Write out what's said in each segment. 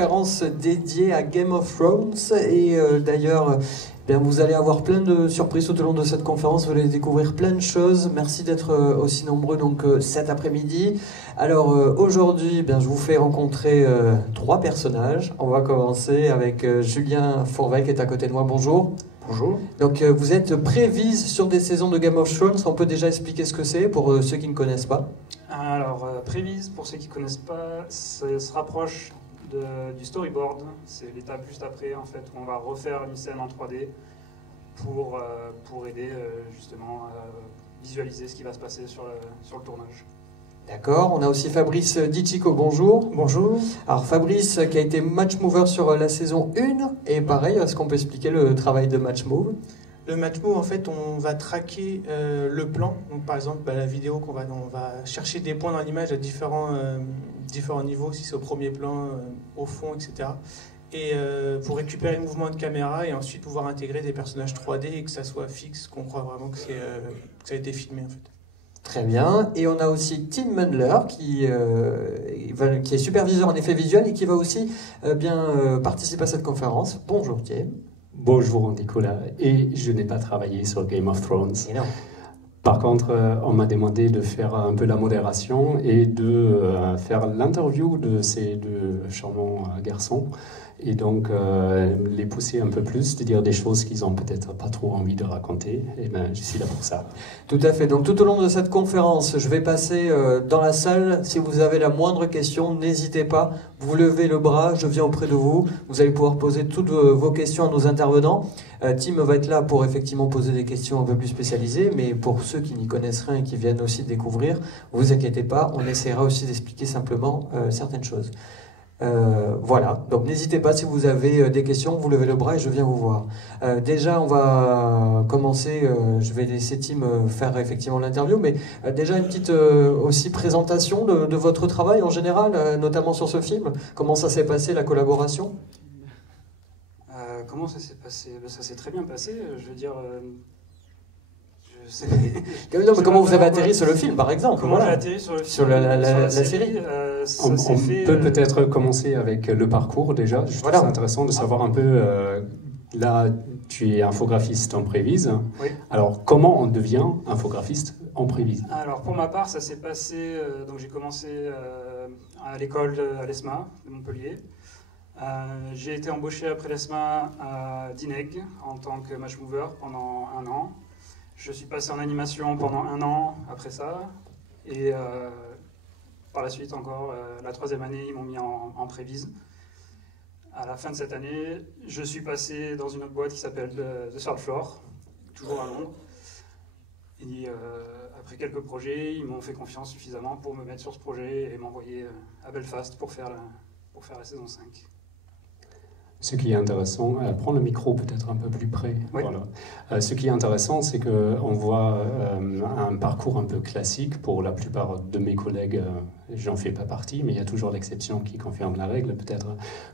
Conférence dédiée à Game of Thrones et d'ailleurs vous allez avoir plein de surprises tout au long de cette conférence, vous allez découvrir plein de choses. Merci d'être aussi nombreux donc cet après-midi. Alors aujourd'hui je vous fais rencontrer 3 personnages. On va commencer avec Julien Fourvel qui est à côté de moi. Bonjour. Bonjour. Donc vous êtes prévise sur des saisons de Game of Thrones, on peut déjà expliquer ce que c'est pour ceux qui ne connaissent pas? Alors prévise, pour ceux qui ne connaissent pas, ça se rapproche du storyboard. C'est l'étape juste après en fait où on va refaire une scène en 3D pour aider justement à visualiser ce qui va se passer sur le tournage. D'accord, on a aussi Fabrice Dichico, bonjour. Bonjour. Alors Fabrice qui a été match mover sur la saison 1, et pareil, est-ce qu'on peut expliquer le travail de match move? Le match move, en fait, on va traquer le plan. Donc par exemple, la vidéo, on va chercher des points dans l'image à différents niveaux, si c'est au premier plan, au fond, etc. Et pour récupérer le mouvement de caméra et ensuite pouvoir intégrer des personnages 3D et que ça soit fixe, qu'on croit vraiment que ça a été filmé en fait. Très bien. Et on a aussi Tim Mundler qui est superviseur en effet visuel et qui va aussi participer à cette conférence. Bonjour Tim. Bonjour Nicolas. Et je n'ai pas travaillé sur Game of Thrones. Et non. Par contre, on m'a demandé de faire un peu la modération et de faire l'interview de ces 2 charmants garçons. Et donc, les pousser un peu plus, de dire des choses qu'ils n'ont peut-être pas trop envie de raconter. Et ben, je suis là pour ça. Tout à fait. Donc, tout au long de cette conférence, je vais passer dans la salle. Si vous avez la moindre question, n'hésitez pas. Vous levez le bras, je viens auprès de vous. Vous allez pouvoir poser toutes vos questions à nos intervenants. Tim va être là pour effectivement poser des questions un peu plus spécialisées. Mais pour ceux qui n'y connaissent rien et qui viennent aussi découvrir, vous inquiétez pas, on essaiera aussi d'expliquer simplement certaines choses. Voilà, donc n'hésitez pas si vous avez des questions, vous levez le bras et je viens vous voir. Déjà on va commencer, je vais laisser Tim faire effectivement l'interview, mais déjà une petite aussi présentation de votre travail en général, notamment sur ce film. Comment ça s'est passé la collaboration? Comment ça s'est passé? Ça s'est très bien passé, je veux dire... Non, mais comment vous avez atterri sur le film, par exemple? Comment j'ai atterri sur le film, sur la série? On peut peut-être commencer avec le parcours déjà. Je trouve ça intéressant de savoir un peu... là, tu es infographiste en prévise. Oui. Alors, comment on devient infographiste en prévise? Alors, pour ma part, ça s'est passé... donc, j'ai commencé à l'école à l'ESMA de Montpellier. J'ai été embauché après l'ESMA à Dineg en tant que match mover pendant 1 an. Je suis passé en animation pendant 1 an après ça, et par la suite encore, la 3e année, ils m'ont mis en prévise. À la fin de cette année, je suis passé dans une autre boîte qui s'appelle The Third Floor, toujours à Londres. Et après quelques projets, ils m'ont fait confiance suffisamment pour me mettre sur ce projet et m'envoyer à Belfast pour faire la saison 5. Ce qui est intéressant, prends le micro peut-être un peu plus près. Oui. Voilà. Ce qui est intéressant, c'est qu'on voit un parcours un peu classique pour la plupart de mes collègues. J'en fais pas partie, mais il y a toujours l'exception qui confirme la règle. Peut-être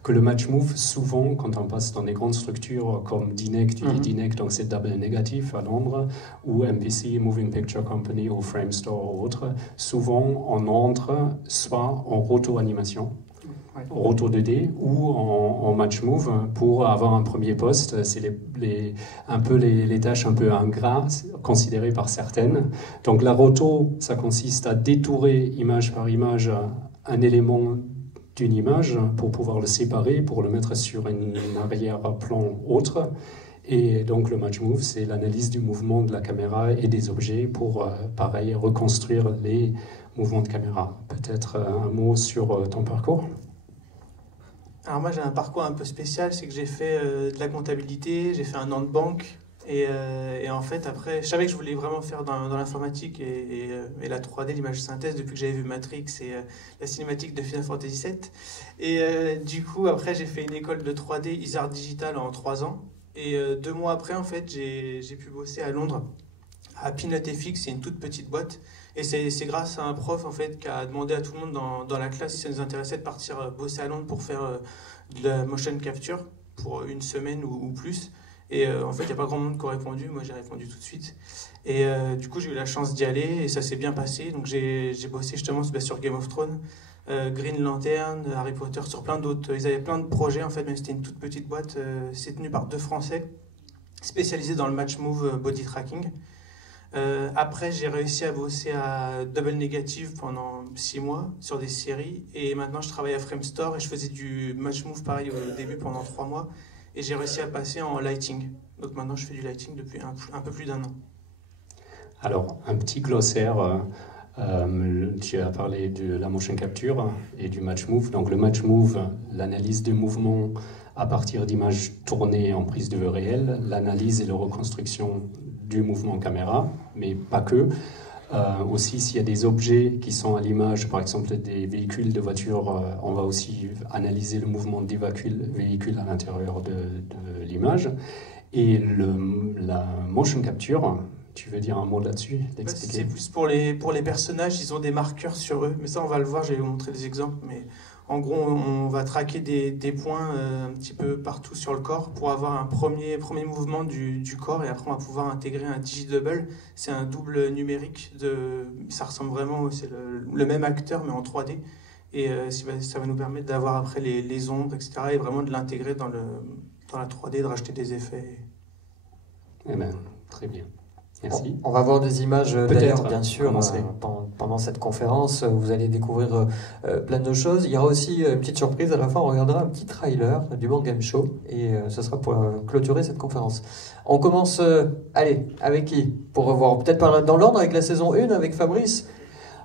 que le match move, souvent, quand on passe dans des grandes structures comme DNEG, tu dis DNEG, donc c'est Double Negative à Londres, ou MPC, Moving Picture Company, ou Framestore ou autre, souvent on entre soit en roto-animation, roto 2D ou en match move pour avoir un premier poste. C'est un peu les tâches un peu ingrates considérées par certaines. Donc la roto, ça consiste à détourer image par image un élément d'une image pour pouvoir le séparer, pour le mettre sur une arrière-plan autre. Et donc le match move, c'est l'analyse du mouvement de la caméra et des objets pour, pareil, reconstruire les mouvements de caméra. Peut-être un mot sur ton parcours? Alors moi j'ai un parcours un peu spécial, c'est que j'ai fait de la comptabilité, j'ai fait 1 an de banque et en fait après je savais que je voulais vraiment faire dans l'informatique et la 3D, l'image de synthèse depuis que j'avais vu Matrix et la cinématique de Final Fantasy VII. Et du coup après j'ai fait une école de 3D Isart Digital en 3 ans et 2 mois après en fait j'ai pu bosser à Londres à Peanut FX, c'est une toute petite boîte. Et c'est grâce à un prof en fait qui a demandé à tout le monde dans la classe si ça nous intéressait de partir bosser à Londres pour faire de la motion capture pour 1 semaine ou plus. Et en fait, il n'y a pas grand monde qui a répondu. Moi, j'ai répondu tout de suite. Et du coup, j'ai eu la chance d'y aller et ça s'est bien passé. Donc, j'ai bossé justement sur Game of Thrones, Green Lantern, Harry Potter, sur plein d'autres. Ils avaient plein de projets, en fait, même si c'était une toute petite boîte. C'est tenu par 2 Français spécialisés dans le match move body tracking. Après, j'ai réussi à bosser à Double Negative pendant 6 mois sur des séries. Et maintenant, je travaille à Framestore et je faisais du match move pareil au début pendant 3 mois. Et j'ai réussi à passer en lighting. Donc maintenant, je fais du lighting depuis un peu plus d'1 an. Alors, un petit glossaire. Tu as parlé de la motion capture et du match move. Donc, le match move, l'analyse des mouvements à partir d'images tournées en prise de vue réelle, l'analyse et la reconstruction du mouvement caméra, mais pas que. Aussi, s'il y a des objets qui sont à l'image, par exemple des véhicules de voiture, on va aussi analyser le mouvement des véhicules à l'intérieur de l'image. Et la motion capture, tu veux dire un mot là-dessus, l'expliquer? C'est plus pour les personnages, ils ont des marqueurs sur eux, mais ça on va le voir, je vais vous montrer des exemples, mais en gros on va traquer des points un petit peu partout sur le corps pour avoir un premier mouvement du corps et après on va pouvoir intégrer un digidouble, c'est un double numérique, ça ressemble vraiment, c'est le même acteur mais en 3D et ça va nous permettre d'avoir après les ombres, etc. et vraiment de l'intégrer dans la 3D, de rajouter des effets. Eh bien, très bien. Merci. On va voir des images d'ailleurs, bien sûr, pendant cette conférence. Vous allez découvrir plein de choses. Il y aura aussi une petite surprise à la fin. On regardera un petit trailer du Board Game Show et ce sera pour clôturer cette conférence. On commence, allez, avec qui? Pour revoir peut-être dans l'ordre avec la saison 1 avec Fabrice.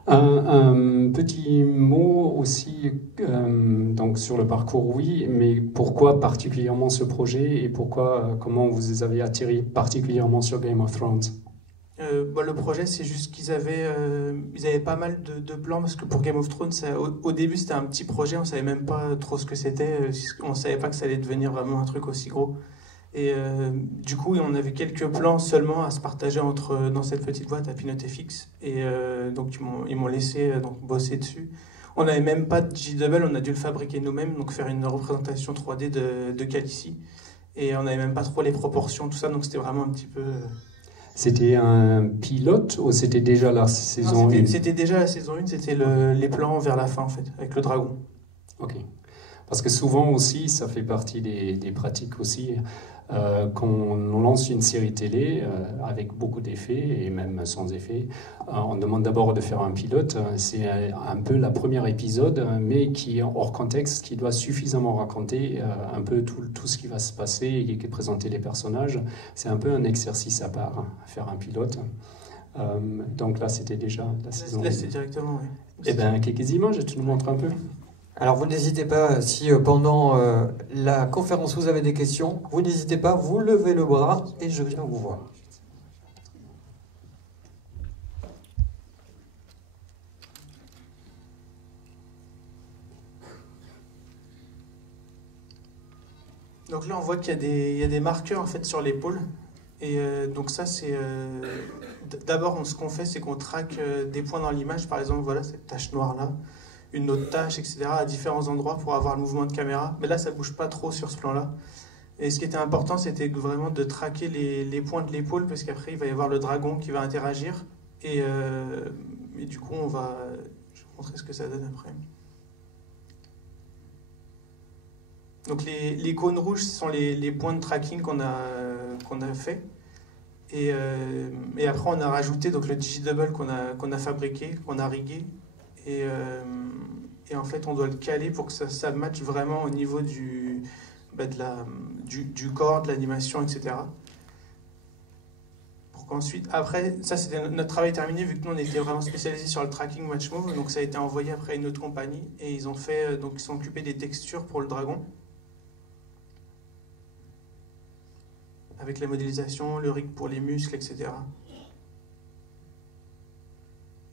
Un petit mot aussi donc sur le parcours, oui, mais pourquoi particulièrement ce projet et comment vous avez atterri particulièrement sur Game of Thrones? Le projet, c'est juste qu'ils avaient pas mal de plans parce que pour Game of Thrones, au début c'était un petit projet, on savait même pas trop ce que c'était, on savait pas que ça allait devenir vraiment un truc aussi gros. Et du coup, on avait quelques plans seulement à se partager dans cette petite boîte à PinoteFX. Et donc, ils m'ont laissé bosser dessus. On n'avait même pas de G-Double, on a dû le fabriquer nous-mêmes, donc faire une représentation 3D de Khaleesi. Et on n'avait même pas trop les proportions, tout ça, donc c'était vraiment un petit peu... C'était un pilote ou c'était déjà la saison 1? C'était déjà la saison 1, c'était les plans vers la fin, en fait, avec le dragon. Ok. Parce que souvent aussi, ça fait partie des pratiques aussi, quand on lance une série télé avec beaucoup d'effets et même sans effets, on demande d'abord de faire un pilote. C'est un peu le premier épisode, mais qui est hors contexte, qui doit suffisamment raconter un peu tout ce qui va se passer et présenter les personnages. C'est un peu un exercice à part, faire un pilote. Donc là, c'était déjà la saison. Là, c'est directement, oui. Eh bien, quelques images, tu nous montres un peu? Alors vous n'hésitez pas, si pendant la conférence vous avez des questions, vous n'hésitez pas, vous levez le bras et je viens vous voir. Donc là on voit qu'il y a des marqueurs en fait sur l'épaule. Et donc ça c'est... D'abord ce qu'on fait c'est qu'on traque des points dans l'image, par exemple voilà cette tache noire là, une autre tâche, etc., à différents endroits pour avoir le mouvement de caméra. Mais là, ça ne bouge pas trop sur ce plan-là. Et ce qui était important, c'était vraiment de traquer les points de l'épaule, parce qu'après, il va y avoir le dragon qui va interagir. Et du coup, je vais vous montrer ce que ça donne après. Donc les cônes rouges, ce sont les points de tracking qu'on a fait. Et après, on a rajouté donc, le digidouble qu'on a fabriqué, qu'on a rigué. Et en fait, on doit le caler pour que ça matche vraiment au niveau du corps, de l'animation, etc. Pour qu'ensuite, après, ça c'était notre travail terminé, vu que nous on était vraiment spécialisés sur le tracking match move, donc ça a été envoyé après à une autre compagnie, et ils sont occupés des textures pour le dragon, avec la modélisation, le rig pour les muscles, etc.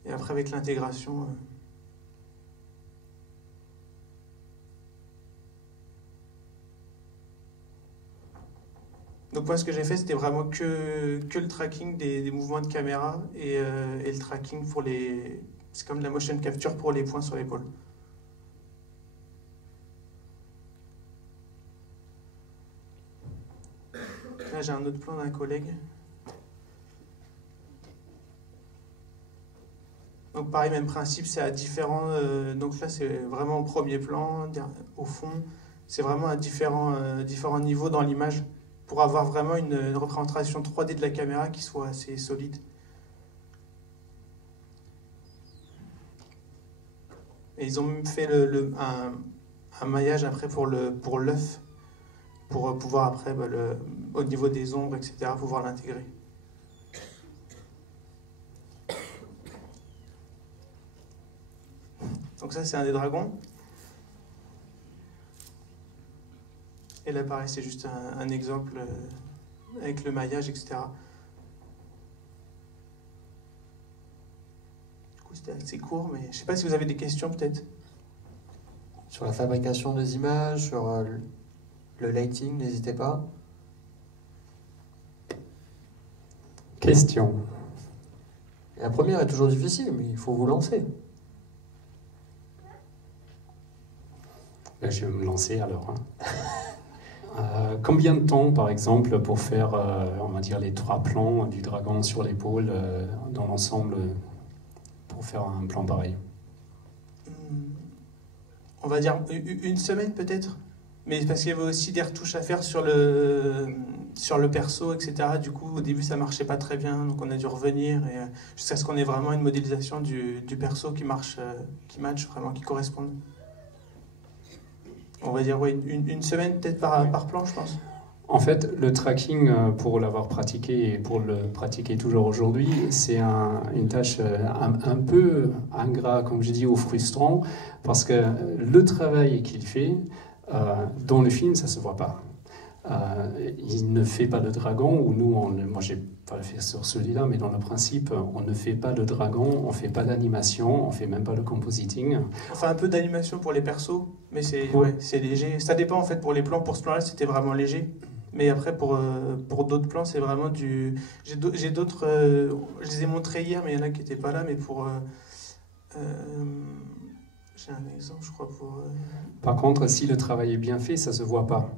Et après avec l'intégration... Donc moi ce que j'ai fait c'était vraiment que le tracking des mouvements de caméra et le tracking pour les... C'est comme de la motion capture pour les points sur l'épaule. là, j'ai un autre plan d'un collègue. Donc pareil, même principe, c'est à différents... donc là, c'est vraiment au premier plan, au fond. C'est vraiment à différents niveaux dans l'image pour avoir vraiment une représentation 3D de la caméra qui soit assez solide. Et ils ont même fait un maillage après pour l'œuf, pour pouvoir après, au niveau des ombres, etc., pouvoir l'intégrer. Donc ça, c'est un des dragons. Et là, pareil, c'est juste un exemple avec le maillage, etc. Du coup, c'était assez court, mais je ne sais pas si vous avez des questions, peut-être. Sur la fabrication des images, sur le lighting, n'hésitez pas. Question. Et la première est toujours difficile, mais il faut vous lancer. Ben, je vais me lancer alors. Combien de temps, par exemple, pour faire, on va dire, les 3 plans du dragon sur l'épaule dans l'ensemble, pour faire un plan pareil? On va dire une semaine peut-être. Mais parce qu'il y avait aussi des retouches à faire sur le perso, etc. Du coup, au début, ça marchait pas très bien, donc on a dû revenir jusqu'à ce qu'on ait vraiment une modélisation du perso qui marche, qui match vraiment, qui corresponde. On va dire une semaine peut-être par plan, je pense. En fait, le tracking, pour l'avoir pratiqué et pour le pratiquer toujours aujourd'hui, c'est une tâche un peu ingrat, comme je dis, ou frustrant, parce que le travail qu'il fait, dans le film, ça ne se voit pas. Il ne fait pas le dragon, ou nous, moi j'ai pas fait sur celui-là, mais dans le principe, on ne fait pas le dragon, on ne fait pas l'animation, on ne fait même pas le compositing. On fait un peu d'animation pour les persos, mais c'est léger. Ça dépend en fait pour les plans. Pour ce plan-là, c'était vraiment léger. Mais après, pour d'autres plans, c'est vraiment du... J'ai d'autres... je les ai montrés hier, mais il y en a qui n'étaient pas là. Mais pour... j'ai un exemple, je crois, pour... Par contre, si le travail est bien fait, ça ne se voit pas.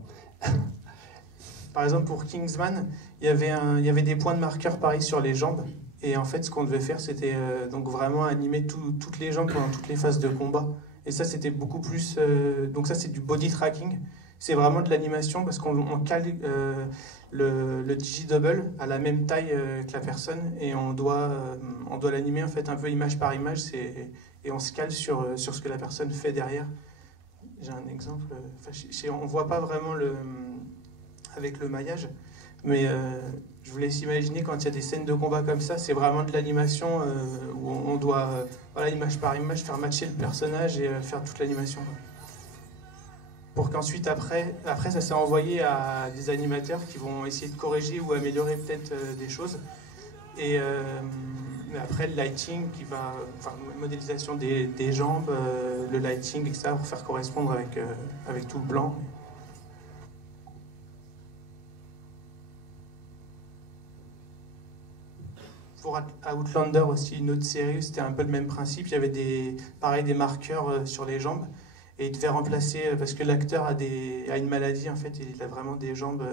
Par exemple, pour Kingsman, il y avait des points de marqueur pareil sur les jambes. Et en fait, ce qu'on devait faire, c'était donc vraiment animer toutes les jambes pendant toutes les phases de combat. Et ça, c'était beaucoup plus... donc ça, c'est du body tracking. C'est vraiment de l'animation parce qu'on cale le digidouble à la même taille que la personne et on doit l'animer en fait un peu image par image et on se cale sur ce que la personne fait derrière. J'ai un exemple, on voit pas vraiment avec le maillage, mais je vous laisse imaginer quand il y a des scènes de combat comme ça, c'est vraiment de l'animation où on doit, image par image, faire matcher le personnage et faire toute l'animation. Pour qu'ensuite, après ça s'est envoyé à des animateurs qui vont essayer de corriger ou améliorer peut-être des choses. Et après, le lighting, modélisation des jambes, le lighting, etc., pour faire correspondre avec tout le blanc. Pour Outlander aussi, une autre série, c'était un peu le même principe. Il y avait des marqueurs sur les jambes. Et il devait remplacer, parce que l'acteur a une maladie, en fait, il a vraiment des jambes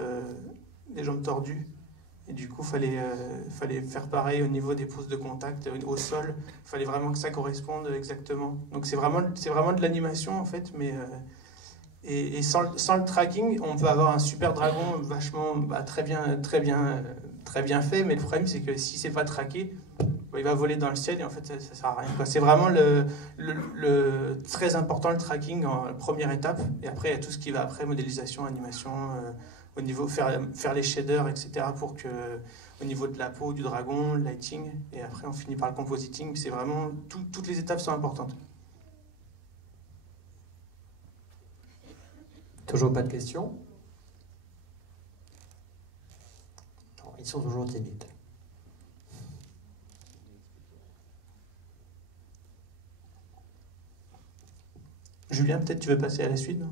tordues. Et du coup, il fallait faire pareil au niveau des pouces de contact, au sol. Il fallait vraiment que ça corresponde exactement. Donc c'est vraiment de l'animation, en fait. Mais, et sans le tracking, on peut avoir un super dragon vachement, très bien fait. Mais le problème, c'est que si c'est pas traqué, il va voler dans le ciel et en fait ça sert à rien. C'est vraiment très important le tracking en première étape et après il y a tout ce qui va après, modélisation, animation, au niveau faire les shaders, etc. pour que au niveau de la peau du dragon, le lighting et après on finit par le compositing. C'est vraiment toutes les étapes sont importantes. Toujours pas de questions? Non, ils sont toujours timides. Julien, peut-être tu veux passer à la suite, non ?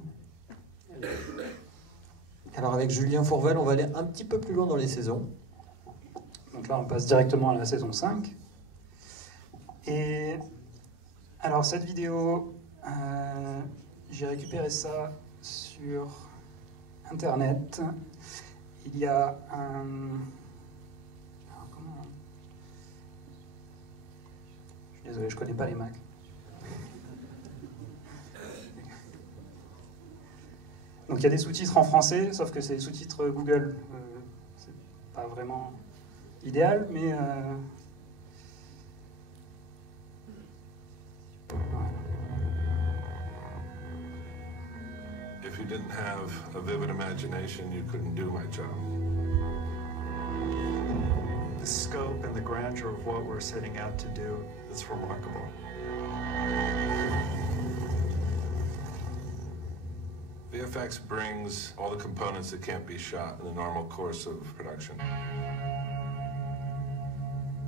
Alors avec Julien Fourvel, on va aller un petit peu plus loin dans les saisons. Donc là, on passe directement à la saison 5. Et alors cette vidéo, j'ai récupéré ça sur Internet. il y a un... Alors, comment... Je suis désolé, je connais pas les Mac. Donc il y a des sous-titres en français, sauf que c'est des sous-titres Google. C'est pas vraiment idéal, mais... If you didn't have a vivid imagination, you couldn't do my job. The scope and the grandeur of what we're setting out to do, it's remarkable. VFX brings all the components that can't be shot in the normal course of production.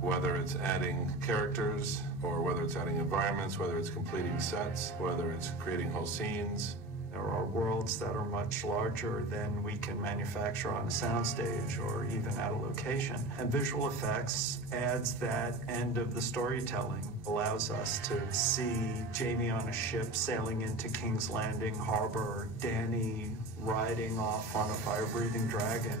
Whether it's adding characters, or whether it's adding environments, whether it's completing sets, whether it's creating whole scenes. There are worlds that are much larger than we can manufacture on a soundstage or even at a location. And visual effects adds that end of the storytelling, allows us to see Jamie on a ship sailing into King's Landing Harbor, Danny riding off on a fire-breathing dragon.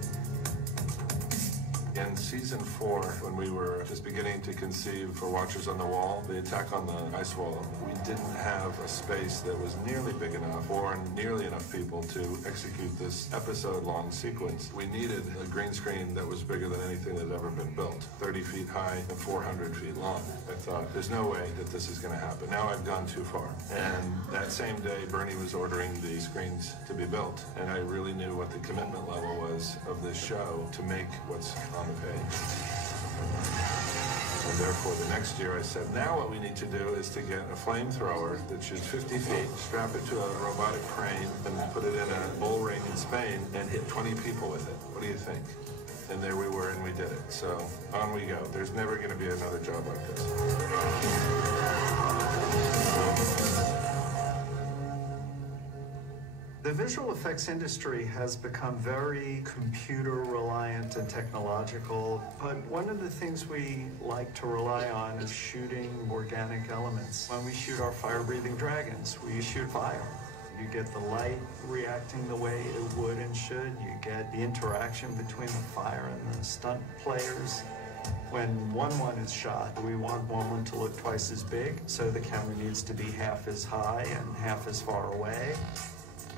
In season 4, when we were just beginning to conceive for Watchers on the Wall, the attack on the ice wall, we didn't have a space that was nearly big enough or nearly enough people to execute this episode-long sequence. We needed a green screen that was bigger than anything that had ever been built, 30 feet high and 400 feet long. I thought, there's no way that this is going to happen. Now I've gone too far. And that same day, Bernie was ordering the screens to be built, and I really knew what the commitment level was of this show to make what's on the page. And therefore, the next year I said, now what we need to do is to get a flamethrower that shoots 50 feet, strap it to a robotic crane, and put it in a bull ring in Spain and hit 20 people with it. What do you think? And there we were, and we did it. So on we go. There's never going to be another job like this. The visual effects industry has become very computer reliant and technological, but one of the things we like to rely on is shooting organic elements. When we shoot our fire-breathing dragons, we shoot fire. You get the light reacting the way it would and should. You get the interaction between the fire and the stunt players. When 1-1 is shot, we want 1-1 to look twice as big, so the camera needs to be half as high and half as far away.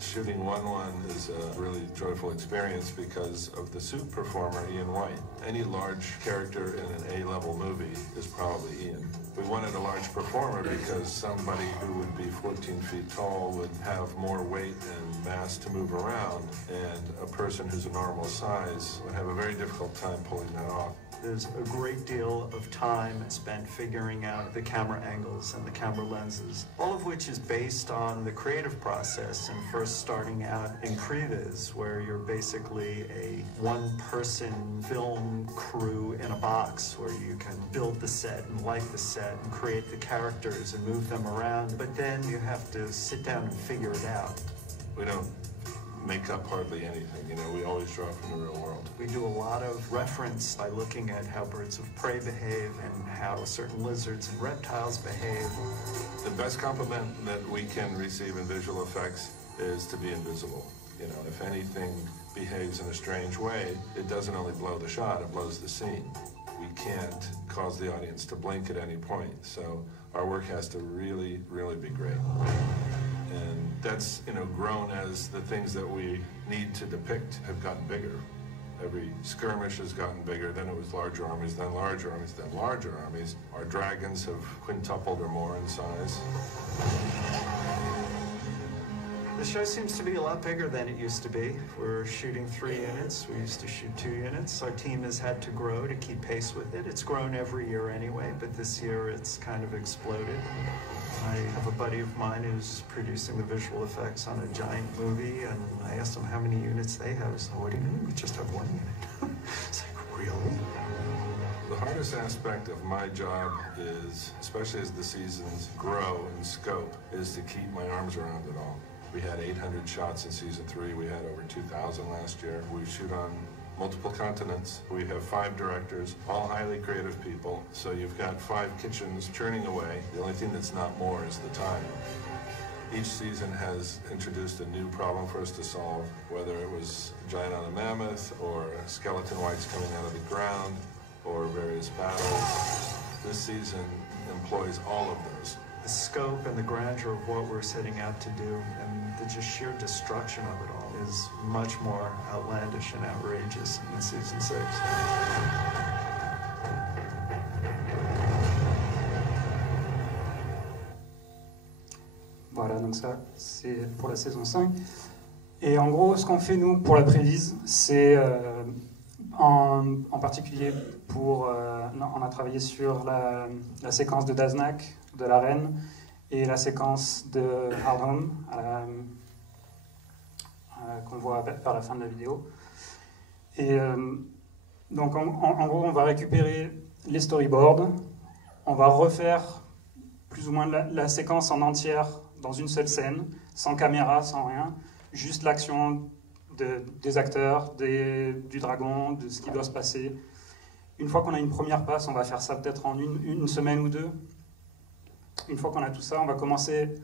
Shooting 1-1 is a really joyful experience because of the suit performer, Ian White. Any large character in an A-level movie is probably Ian. We wanted a large performer because somebody who would be 14 feet tall would have more weight and mass to move around, and a person who's a normal size would have a very difficult time pulling that off. There's a great deal of time spent figuring out the camera angles and the camera lenses, all of which is based on the creative process and first starting out in previs, where you're basically a one-person film crew in a box where you can build the set and light the set and create the characters and move them around, but then you have to sit down and figure it out. We don't make up hardly anything, you know, we always draw from the real world. We do a lot of reference by looking at how birds of prey behave and how certain lizards and reptiles behave. The best compliment that we can receive in visual effects is to be invisible. You know, if anything behaves in a strange way, it doesn't only blow the shot, it blows the scene. We can't cause the audience to blink at any point, so our work has to really, really be great. And that's, you know, grown as the things that we need to depict have gotten bigger. Every skirmish has gotten bigger, then it was larger armies, then larger armies, then larger armies. Our dragons have quintupled or more in size. The show seems to be a lot bigger than it used to be. We're shooting 3 units. We used to shoot 2 units. Our team has had to grow to keep pace with it. It's grown every year anyway, but this year it's kind of exploded. I have a buddy of mine who's producing the visual effects on a giant movie, and I asked him how many units they have. So what do you mean? We just have 1 unit. It's like, really? The hardest aspect of my job is, especially as the seasons grow in scope, is to keep my arms around it all. We had 800 shots in season 3. We had over 2,000 last year. We shoot on multiple continents. We have 5 directors, all highly creative people. So you've got 5 kitchens churning away. The only thing that's not more is the time. Each season has introduced a new problem for us to solve, whether it was a giant on a mammoth, or skeleton whites coming out of the ground, or various battles. This season employs all of those. The scope and the grandeur of what we're setting out to do and the just sheer destruction of it all is much more outlandish and outrageous in season 6. Voilà, donc ça, c'est pour la saison 5. Et en gros, ce qu'on fait, nous, pour la prévise, c'est en particulier pour... on a travaillé sur la séquence de Daznak, de la reine, et la séquence de Hardhome, qu'on voit vers la fin de la vidéo. Et donc, en gros, on va récupérer les storyboards, on va refaire plus ou moins la séquence en entière dans une seule scène, sans caméra, sans rien, juste l'action des acteurs, du dragon, de ce qui doit se passer. Une fois qu'on a une première passe, on va faire ça peut-être en une semaine ou deux. Une fois qu'on a tout ça, on va commencer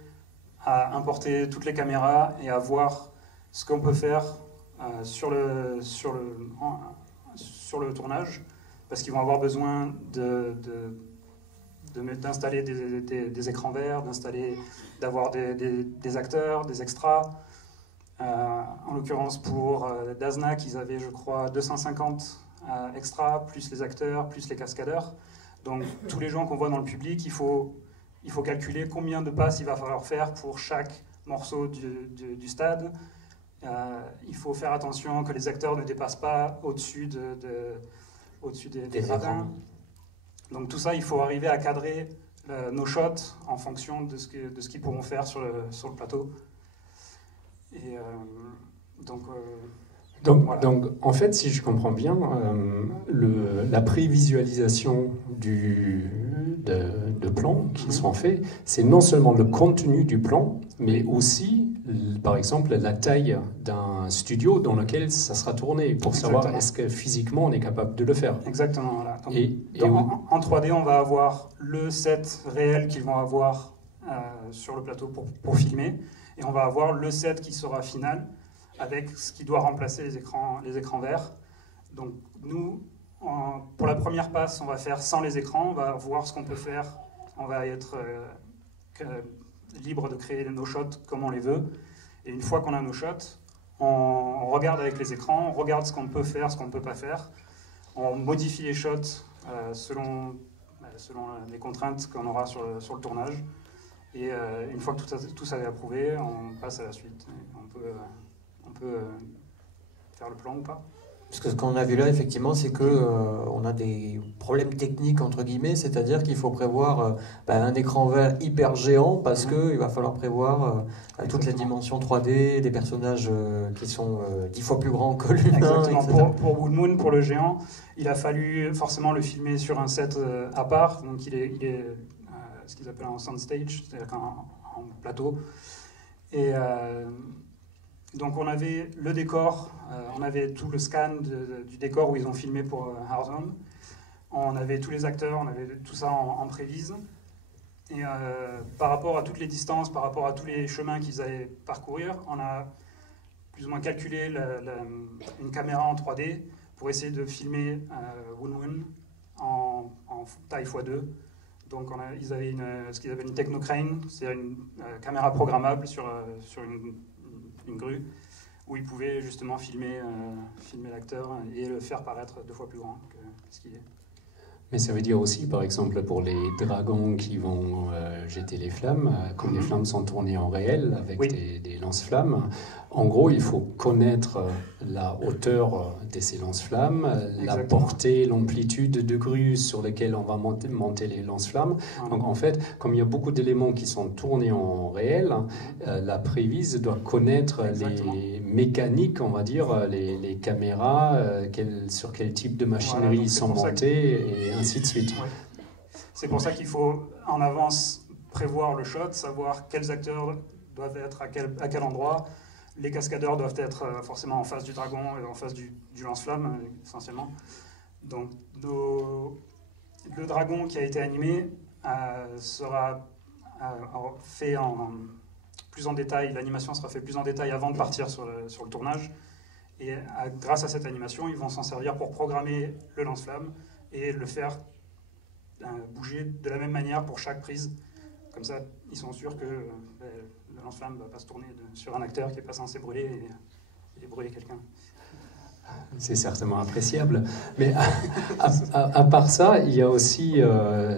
à importer toutes les caméras et à voir ce qu'on peut faire sur le tournage, parce qu'ils vont avoir besoin d'installer des écrans verts, d'avoir des acteurs, des extras. En l'occurrence pour Daznak, ils avaient, je crois, 250 extras, plus les acteurs, plus les cascadeurs. Donc tous les gens qu'on voit dans le public, il faut calculer combien de passes il va falloir faire pour chaque morceau du stade. Il faut faire attention que les acteurs ne dépassent pas au-dessus des gradins. Donc tout ça, il faut arriver à cadrer nos shots en fonction de ce qu'ils pourront faire sur le plateau. Et voilà. Donc, en fait, si je comprends bien, la prévisualisation de plans qui sont faits, c'est non seulement le contenu du plan, mais aussi, par exemple, la taille d'un studio dans lequel ça sera tourné, pour savoir est-ce que physiquement on est capable de le faire. Exactement. Voilà. Donc, en 3D, on va avoir le set réel qu'ils vont avoir sur le plateau pour filmer, et on va avoir le set qui sera final, avec ce qui doit remplacer les écrans verts. Donc nous, pour la première passe, on va faire sans les écrans, on va voir ce qu'on peut faire, on va être libre de créer nos shots comme on les veut. Et une fois qu'on a nos shots, on regarde avec les écrans, on regarde ce qu'on peut faire, ce qu'on ne peut pas faire, on modifie les shots selon les contraintes qu'on aura sur le tournage. Et une fois que tout ça est approuvé, on passe à la suite. On peut faire le plan ou pas. Parce que ce qu'on a vu là, effectivement, c'est qu'on a des problèmes techniques, entre guillemets, c'est-à-dire qu'il faut prévoir un écran vert hyper géant, parce qu'il va falloir prévoir toutes les dimensions 3D, des personnages qui sont 10 fois plus grands que l'humain. Exactement. Pour Wood Moon, pour le géant, il a fallu forcément le filmer sur un set à part, donc il est ce qu'ils appellent en soundstage, c'est-à-dire en plateau. Et donc on avait le décor, on avait tout le scan du décor où ils ont filmé pour Hardhome. On avait tous les acteurs, on avait tout ça en prévise. Et par rapport à toutes les distances, par rapport à tous les chemins qu'ils allaient parcourir, on a plus ou moins calculé une caméra en 3D pour essayer de filmer Woon Woon en taille x2. Donc ils avaient ce qu'ils appellent une technocrane, c'est-à-dire une caméra programmable sur une grue, où ils pouvaient justement filmer l'acteur et le faire paraître 2 fois plus grand que ce qu'il est. Mais ça veut dire aussi, par exemple, pour les dragons qui vont jeter les flammes, comme les flammes sont tournées en réel avec des lance-flammes, en gros, il faut connaître la hauteur de ces lance-flammes, la portée, l'amplitude de grues sur lesquelles on va monter les lance-flammes. Donc en fait, comme il y a beaucoup d'éléments qui sont tournés en réel, la prévise doit connaître les mécaniques, on va dire, les caméras, sur quel type de machinerie ils sont montées, et ainsi de suite. Ouais. C'est pour ça qu'il faut en avance prévoir le shot, savoir quels acteurs doivent être à quel endroit. Les cascadeurs doivent être forcément en face du dragon et en face du lance-flamme, essentiellement. Donc, le dragon qui a été animé sera fait plus en détail, l'animation sera faite plus en détail avant de partir sur le tournage. Et grâce à cette animation, ils vont s'en servir pour programmer le lance-flamme et le faire bouger de la même manière pour chaque prise. Comme ça, ils sont sûrs que le lance-flamme ne va pas se tourner sur un acteur qui n'est pas censé brûler et brûler quelqu'un. C'est certainement appréciable. Mais à part ça, il y a aussi,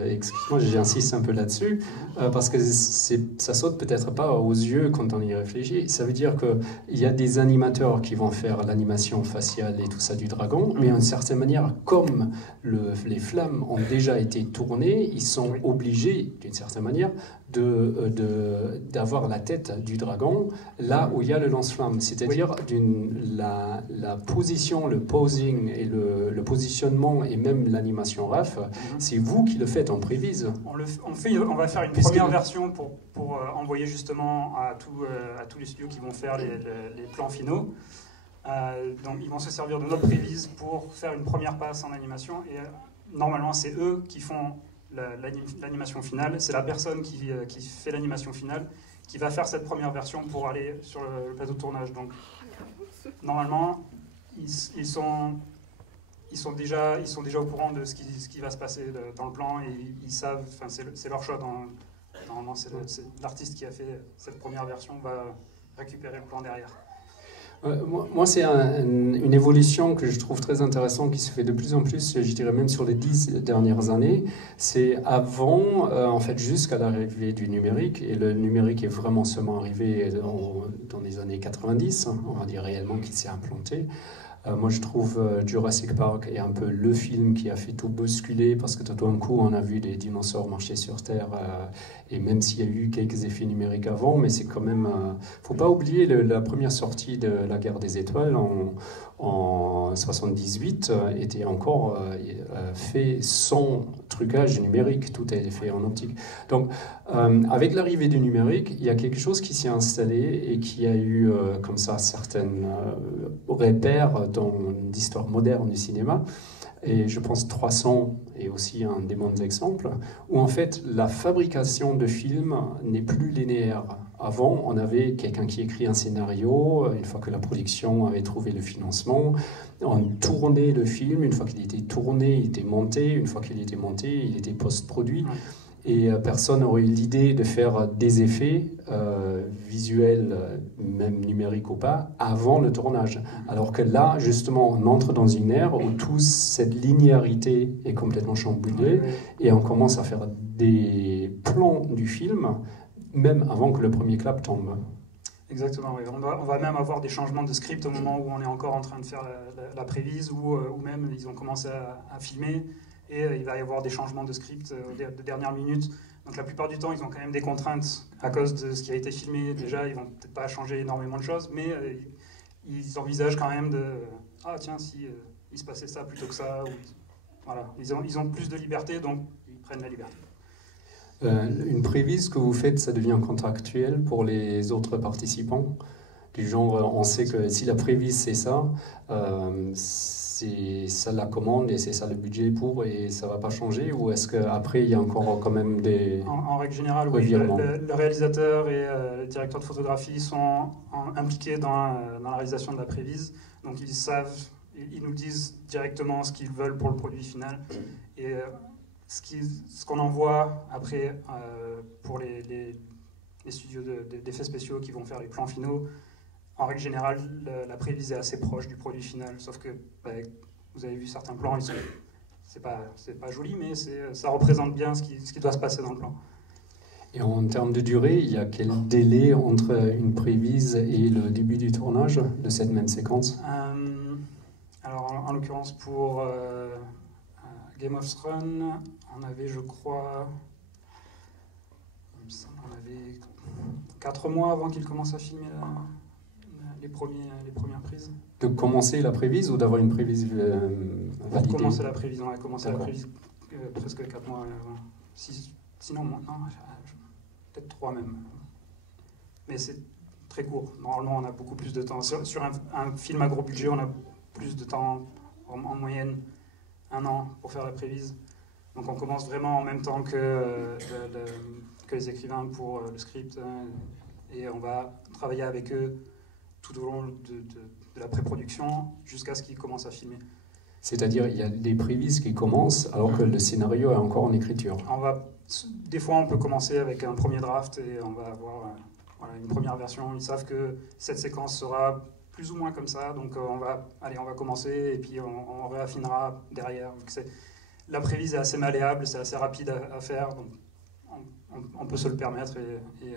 excuse-moi, j'insiste un peu là-dessus, parce que ça saute peut-être pas aux yeux quand on y réfléchit. Ça veut dire qu'il y a des animateurs qui vont faire l'animation faciale et tout ça du dragon, mais d'une certaine manière, comme les flammes ont déjà été tournées, ils sont obligés, d'une certaine manière, d'avoir la tête du dragon là où il y a le lance-flamme. C'est-à-dire la position, le posing et le positionnement et même l'animation RAF, c'est vous qui le faites en prévise. On va faire une première version pour envoyer justement à tous les studios qui vont faire les plans finaux. Donc ils vont se servir de notre prévise pour faire une première passe en animation et normalement c'est eux qui font l'animation finale. C'est la personne qui fait l'animation finale qui va faire cette première version pour aller sur le plateau de tournage. Donc normalement ils sont déjà au courant de ce qui va se passer dans le plan et ils savent, enfin c'est leur choix. Normalement c'est l'artiste qui a fait cette première version va récupérer le plan derrière. Moi, c'est une évolution que je trouve très intéressante qui se fait de plus en plus, je dirais même sur les 10 dernières années. C'est avant, en fait, jusqu'à l'arrivée du numérique, et le numérique est vraiment seulement arrivé dans les années 90, on va dire réellement qu'il s'est implanté. Moi, je trouve Jurassic Park est un peu le film qui a fait tout bousculer parce que tout d'un coup, on a vu des dinosaures marcher sur Terre. Et même s'il y a eu quelques effets numériques avant, mais c'est quand même... faut pas oublier la première sortie de La Guerre des Étoiles en 78 était encore fait sans trucage numérique. Tout a été fait en optique. Donc, avec l'arrivée du numérique, il y a quelque chose qui s'est installé et qui a eu comme ça certains repères dans l'histoire moderne du cinéma. Et je pense 300 est aussi un des bons exemples, où en fait la fabrication de films n'est plus linéaire. Avant, on avait quelqu'un qui écrit un scénario, une fois que la production avait trouvé le financement, on tournait le film, une fois qu'il était tourné, il était monté, une fois qu'il était monté, il était post-produit. Et personne n'aurait eu l'idée de faire des effets visuels, même numériques ou pas, avant le tournage. Alors que là, justement, on entre dans une ère où toute cette linéarité est complètement chamboulée et on commence à faire des plans du film, même avant que le premier clap tombe. Exactement, oui. On va même avoir des changements de script au moment où on est encore en train de faire la prévise ou même ils ont commencé à filmer. Et il va y avoir des changements de script de dernière minute. Donc la plupart du temps, ils ont quand même des contraintes à cause de ce qui a été filmé. Déjà, ils vont peut-être pas changer énormément de choses, mais ils envisagent quand même de « Ah tiens, si il se passait ça plutôt que ça. » Voilà. Ils ont plus de liberté, donc ils prennent la liberté. Une prévise que vous faites, ça devient contractuel pour les autres participants. Du genre, on sait que si la prévise c'est ça, c'est ça la commande et c'est ça le budget pour et ça va pas changer, ou est-ce qu'après il y a encore quand même des en règle générale, oui, le réalisateur et le directeur de photographie sont impliqués dans la réalisation de la prévise, donc ils savent, ils nous disent directement ce qu'ils veulent pour le produit final et ce qu'on envoie après pour les studios d'effets spéciaux qui vont faire les plans finaux. En règle générale, la prévise est assez proche du produit final, sauf que vous avez vu certains plans, c'est pas joli, mais ça représente bien ce qui doit se passer dans le plan. Et en termes de durée, il y a quel délai entre une prévise et le début du tournage de cette même séquence? Alors en l'occurrence pour Game of Thrones, on avait, je crois, on avait 4 mois avant qu'il commence à filmer les premières prises. De commencer la prévise ou d'avoir une prévise validée? Pour commencer la prévise, on a commencé la prévise presque 4 mois avant. Sinon, maintenant, peut-être 3 même. Mais c'est très court. Normalement, on a beaucoup plus de temps. Sur un film à gros budget, on a plus de temps, en moyenne 1 an pour faire la prévise. Donc on commence vraiment en même temps que les écrivains pour le script. et on va travailler avec eux tout au long de la pré-production jusqu'à ce qu'ils commencent à filmer. C'est-à-dire, il y a des prévises qui commencent alors que le scénario est encore en écriture. Des fois, on peut commencer avec un premier draft et on va avoir une première version. Ils savent que cette séquence sera plus ou moins comme ça, donc on va commencer et puis on réaffinera derrière. Donc la prévise est assez malléable, c'est assez rapide à faire, donc on peut se le permettre et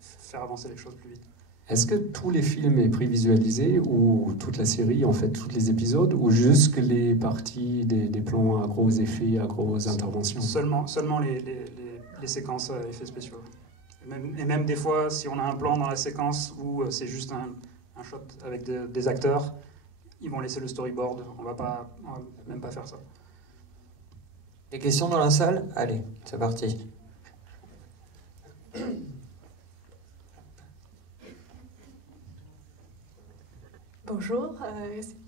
faire avancer les choses plus vite. Est-ce que tous les films est prévisualisé ou toute la série, en fait, tous les épisodes, ou juste les parties des plans à gros effets, à grosses interventions? Seulement les séquences à effets spéciaux. Et même des fois, si on a un plan dans la séquence où c'est juste un shot avec des acteurs, ils vont laisser le storyboard. On va même pas faire ça. Des questions dans la salle? Allez, c'est parti. Bonjour,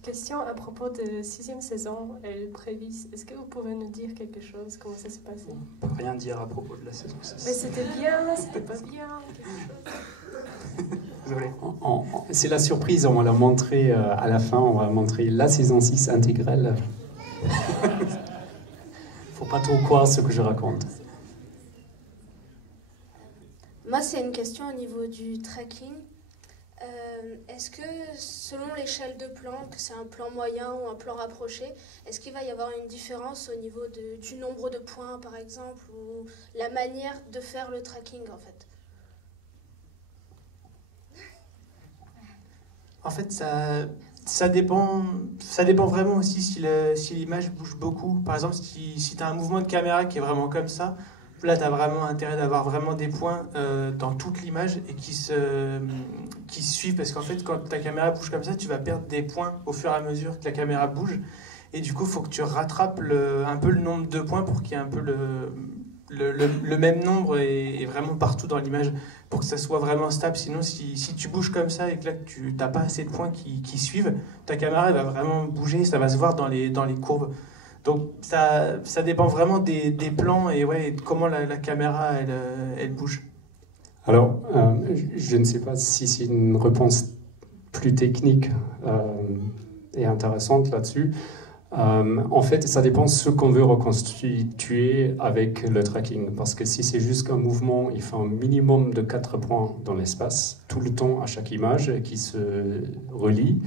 question à propos de 6e saison, elle prévise. Est-ce que vous pouvez nous dire quelque chose? Comment ça s'est passé? On peut rien dire à propos de la saison 6. Mais c'était bien, c'était pas bien, quelque chose. Désolé. C'est la surprise, on va la montrer à la fin, on va montrer la saison 6 intégrale. Faut pas trop croire ce que je raconte. Moi, c'est une question au niveau du tracking. Est-ce que selon l'échelle de plan, que c'est un plan moyen ou un plan rapproché, est-ce qu'il va y avoir une différence au niveau du nombre de points, par exemple, ou la manière de faire le tracking, en fait? En fait, ça dépend vraiment aussi si l'image bouge beaucoup. Par exemple, si tu as un mouvement de caméra qui est vraiment comme ça, là, tu as vraiment intérêt d'avoir vraiment des points dans toute l'image et qui se suivent. Parce qu'en fait, quand ta caméra bouge comme ça, tu vas perdre des points au fur et à mesure que la caméra bouge. Et du coup, il faut que tu rattrapes un peu le nombre de points pour qu'il y ait un peu le même nombre et vraiment partout dans l'image pour que ça soit vraiment stable. Sinon, si tu bouges comme ça et que là, tu n'as pas assez de points qui suivent, ta caméra elle va vraiment bouger, ça va se voir dans les courbes. Donc ça dépend vraiment des plans et de comment la caméra elle bouge. Alors, je ne sais pas si c'est une réponse plus technique et intéressante là-dessus. En fait, ça dépend de ce qu'on veut reconstituer avec le tracking. Parce que si c'est juste un mouvement, il faut un minimum de 4 points dans l'espace, tout le temps à chaque image qui se relie.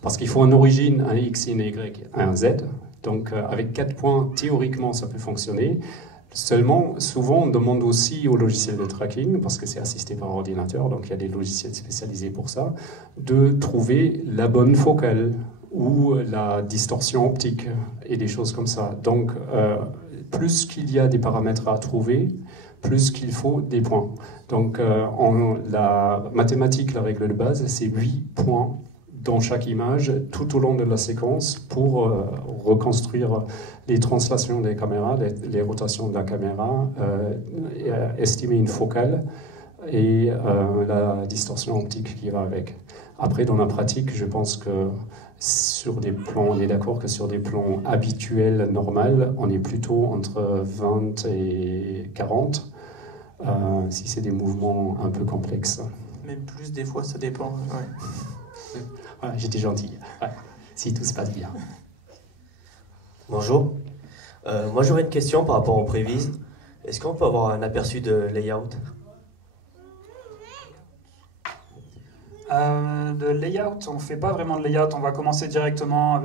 Parce qu'il faut une origine, un X, un Y, un Z. Donc avec 4 points, théoriquement, ça peut fonctionner. Seulement, souvent, on demande aussi au logiciel de tracking, parce que c'est assisté par ordinateur, donc il y a des logiciels spécialisés pour ça, de trouver la bonne focale ou la distorsion optique et des choses comme ça. Donc, plus qu'il y a des paramètres à trouver, plus qu'il faut des points. Donc, en la mathématique, la règle de base, c'est 8 points dans chaque image, tout au long de la séquence, pour reconstruire les translations des caméras, les rotations de la caméra, estimer une focale et la distorsion optique qui va avec. Après, dans la pratique, je pense que sur des plans, on est d'accord que sur des plans habituels, normaux, on est plutôt entre 20 et 40, si c'est des mouvements un peu complexes. Même plus, des fois, ça dépend. Ouais. Voilà, j'étais gentil. Ouais, si tout se passe bien. Bonjour. Moi, j'aurais une question par rapport aux prévises. Est-ce qu'on peut avoir un aperçu de layout? De layout, on ne fait pas vraiment de layout. On va commencer directement,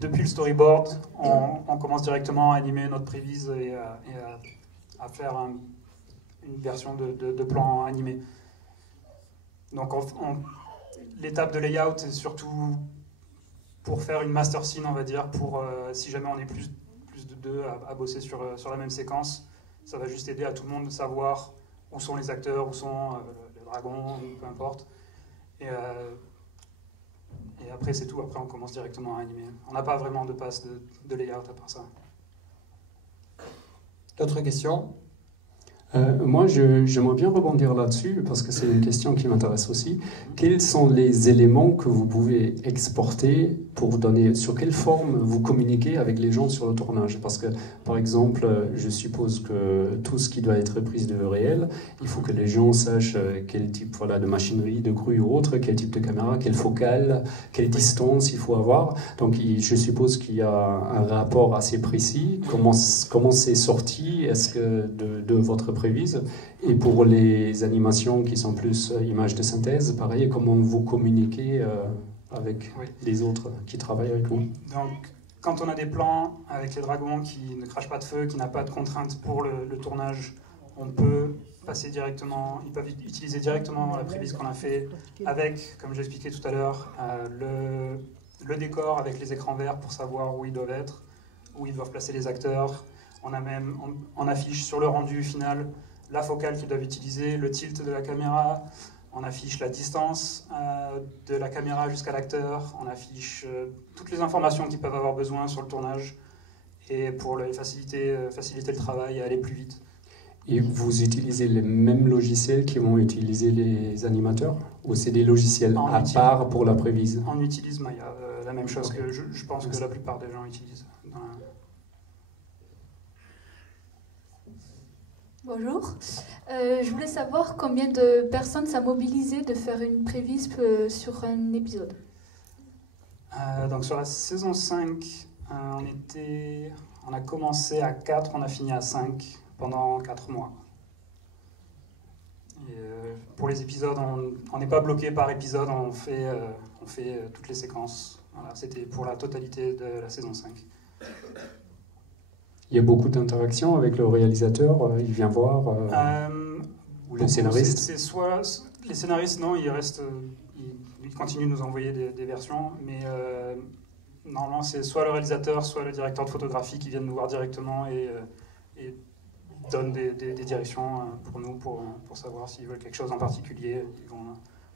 depuis le storyboard, on commence directement à animer notre prévise et à faire une version de plan animé. Donc l'étape de layout est surtout pour faire une master scene, on va dire, pour si jamais on est plus de deux à bosser sur la même séquence, ça va juste aider à tout le monde de savoir où sont les acteurs, où sont les dragons, peu importe. Et après c'est tout, après on commence directement à animer. On n'a pas vraiment de passe de layout à part ça. D'autres questions? Moi, j'aimerais bien rebondir là-dessus parce que c'est une question qui m'intéresse aussi. Quels sont les éléments que vous pouvez exporter pour donner, sur quelle forme vous communiquez avec les gens sur le tournage? Parce que, par exemple, je suppose que tout ce qui doit être pris de réel, il faut que les gens sachent quel type de machinerie, de grue ou autre, quel type de caméra, quelle focale, quelle distance il faut avoir. Donc, je suppose qu'il y a un rapport assez précis. Comment c'est sorti? Est-ce que de votre prévise? Et pour les animations qui sont plus images de synthèse, pareil, comment vous communiquez avec les autres qui travaillent avec vous? Donc, quand on a des plans avec les dragons qui ne crachent pas de feu, qui n'a pas de contraintes pour le tournage, on peut passer directement, ils peuvent utiliser directement la prévise qu'on a fait avec, comme j'expliquais tout à l'heure, le décor avec les écrans verts pour savoir où ils doivent être, où ils doivent placer les acteurs. On a même, on affiche sur le rendu final la focale qu'ils doivent utiliser, le tilt de la caméra, on affiche la distance de la caméra jusqu'à l'acteur, on affiche toutes les informations qu'ils peuvent avoir besoin sur le tournage et pour faciliter le travail et aller plus vite. Et vous utilisez les mêmes logiciels qui vont utiliser les animateurs? Ou c'est des logiciels à part pour la prévise? On utilise Maya, la même chose que je pense que la plupart des gens utilisent. Bonjour. Je voulais savoir combien de personnes ça mobilisé de faire une prévise sur un épisode. Donc sur la saison 5, on a commencé à 4, on a fini à 5 pendant 4 mois. Et, pour les épisodes, on n'est pas bloqué par épisode, on fait toutes les séquences. Voilà, c'était pour la totalité de la saison 5. Il y a beaucoup d'interactions avec le réalisateur, il vient voir, ou le scénariste? C'est soit les scénaristes, non, ils continuent de nous envoyer des versions, mais normalement c'est soit le réalisateur, soit le directeur de photographie qui viennent nous voir directement et donnent des directions pour nous, pour savoir s'ils veulent quelque chose en particulier,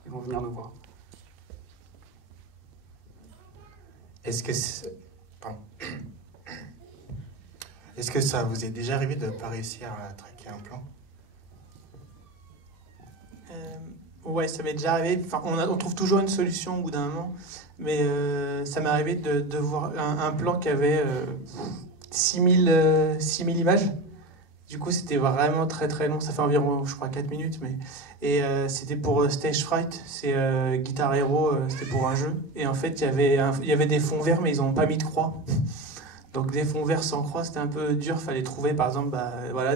ils vont venir nous voir. Est-ce que ça vous est déjà arrivé de ne pas réussir à traquer un plan? Ouais, ça m'est déjà arrivé. Enfin, on trouve toujours une solution au bout d'un moment, mais ça m'est arrivé de voir un plan qui avait 6000 images. Du coup, c'était vraiment très très long. Ça fait environ, je crois, 4 minutes. Et c'était pour Stage Fright, c'est Guitar Hero, c'était pour un jeu. Et en fait, il y avait des fonds verts, mais ils n'ont pas mis de croix. Donc des fonds verts sans croix, c'était un peu dur. Il fallait trouver, par exemple,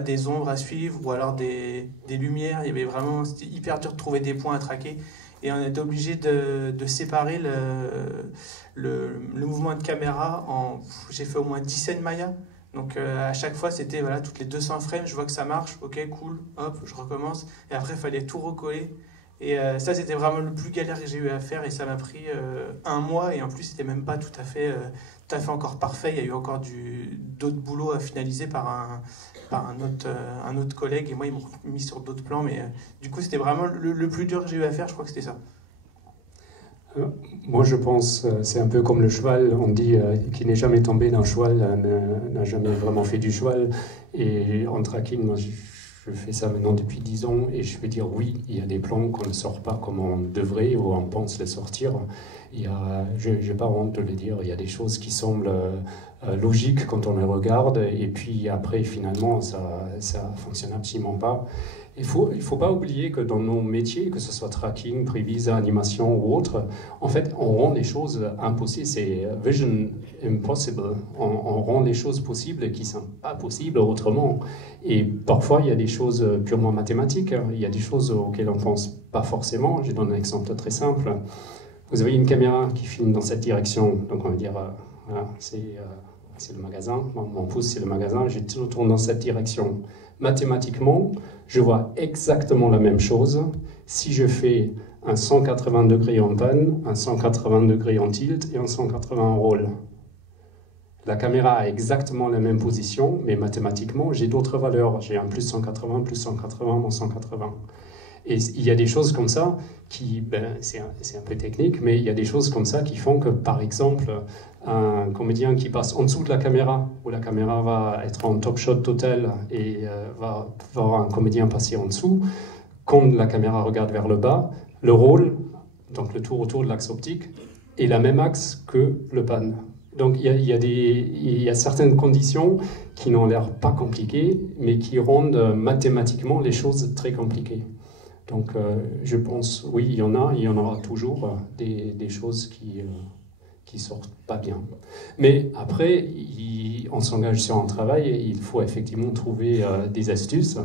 des ombres à suivre ou alors des lumières. C'était hyper dur de trouver des points à traquer. Et on était obligé de séparer le mouvement de caméra en... J'ai fait au moins 10 scènes Maya. Donc à chaque fois, c'était toutes les 200 frames, je vois que ça marche, ok, cool, hop, je recommence. Et après, il fallait tout recoller. Et ça, c'était vraiment le plus galère que j'ai eu à faire. Et ça m'a pris 1 mois. Et en plus, c'était même pas tout à fait encore parfait. Il y a eu encore d'autres boulots à finaliser par un autre collègue. Et moi, ils m'ont mis sur d'autres plans. Mais du coup, c'était vraiment le plus dur que j'ai eu à faire. Je crois que c'était ça. Moi, je pense, c'est un peu comme le cheval. On dit qui n'est jamais tombé d'un cheval n'a jamais vraiment fait du cheval. Et en tracking, moi, je fais ça maintenant depuis 10 ans et je peux dire oui, il y a des plans qu'on ne sort pas comme on devrait ou on pense les sortir. Je n'ai pas honte de le dire, il y a des choses qui semblent logiques quand on les regarde et puis après, finalement, ça ne fonctionne absolument pas. Il faut pas oublier que dans nos métiers, que ce soit tracking, prévise, animation ou autre, en fait, on rend les choses impossibles. C'est vision impossible. On rend les choses possibles qui ne sont pas possibles autrement. Et parfois, il y a des choses purement mathématiques. Il y a des choses auxquelles on ne pense pas forcément. Je donne un exemple très simple. Vous avez une caméra qui filme dans cette direction. Donc, on va dire, voilà, c'est le magasin. Mon pouce, c'est le magasin. Je tourne dans cette direction. Mathématiquement, je vois exactement la même chose si je fais un 180 degrés en panne, un 180 degrés en tilt et un 180 en roll. La caméra a exactement la même position, mais mathématiquement, j'ai d'autres valeurs. J'ai un plus 180, moins 180. Et il y a des choses comme ça qui, c'est un peu technique, mais il y a des choses comme ça qui font que, par exemple, un comédien qui passe en dessous de la caméra, où la caméra va être en top shot total et va voir un comédien passer en dessous, quand la caméra regarde vers le bas, le rôle, donc le tour autour de l'axe optique, est la même axe que le pan. Donc il y a certaines conditions qui n'ont l'air pas compliquées, mais qui rendent mathématiquement les choses très compliquées. Donc je pense, oui, il y en aura toujours des choses qui sortent pas bien. Mais après, on s'engage sur un travail et il faut effectivement trouver des astuces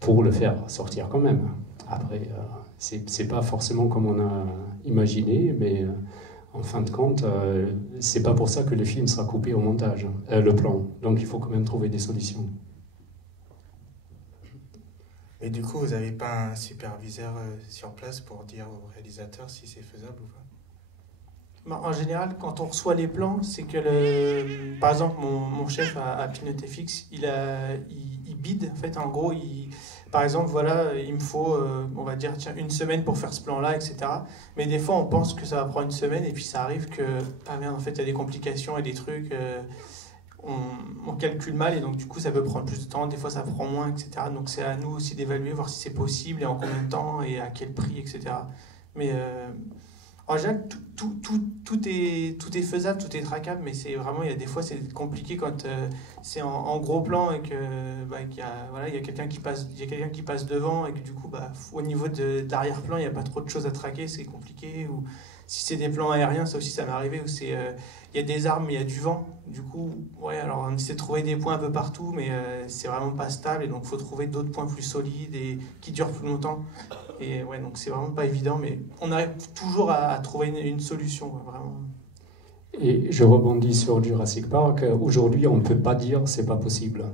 pour le faire sortir quand même. Après, c'est pas forcément comme on a imaginé, mais en fin de compte, c'est pas pour ça que le film sera coupé au montage, le plan. Donc il faut quand même trouver des solutions. Mais du coup, vous n'avez pas un superviseur sur place pour dire au réalisateur si c'est faisable ou pas? En général, quand on reçoit les plans, c'est que, par exemple, mon chef à Pinot FX, il bide. En fait, en gros, par exemple, voilà, il me faut, on va dire, tiens, 1 semaine pour faire ce plan-là, etc. Mais des fois, on pense que ça va prendre 1 semaine, et puis ça arrive que, merde, en fait, il y a des complications et des trucs, on calcule mal, et donc du coup, ça peut prendre plus de temps. Des fois, ça prend moins, etc. Donc, c'est à nous aussi d'évaluer, voir si c'est possible, et en combien de temps, et à quel prix, etc. Mais en général, tout est faisable, tout est traquable, mais c'est vraiment, il y a des fois, c'est compliqué quand c'est en gros plan et que qu'il y a quelqu'un qui passe devant et que du coup, au niveau de l'arrière-plan, il n'y a pas trop de choses à traquer, c'est compliqué. Ou si c'est des plans aériens, ça aussi, ça m'est arrivé, où il y a des arbres, mais il y a du vent. Du coup, alors on essaie de trouver des points un peu partout, mais c'est vraiment pas stable, et donc il faut trouver d'autres points plus solides et qui durent plus longtemps. Et donc c'est vraiment pas évident, mais on arrive toujours à trouver une solution, vraiment. Et je rebondis sur Jurassic Park. Aujourd'hui, on ne peut pas dire c'est pas possible.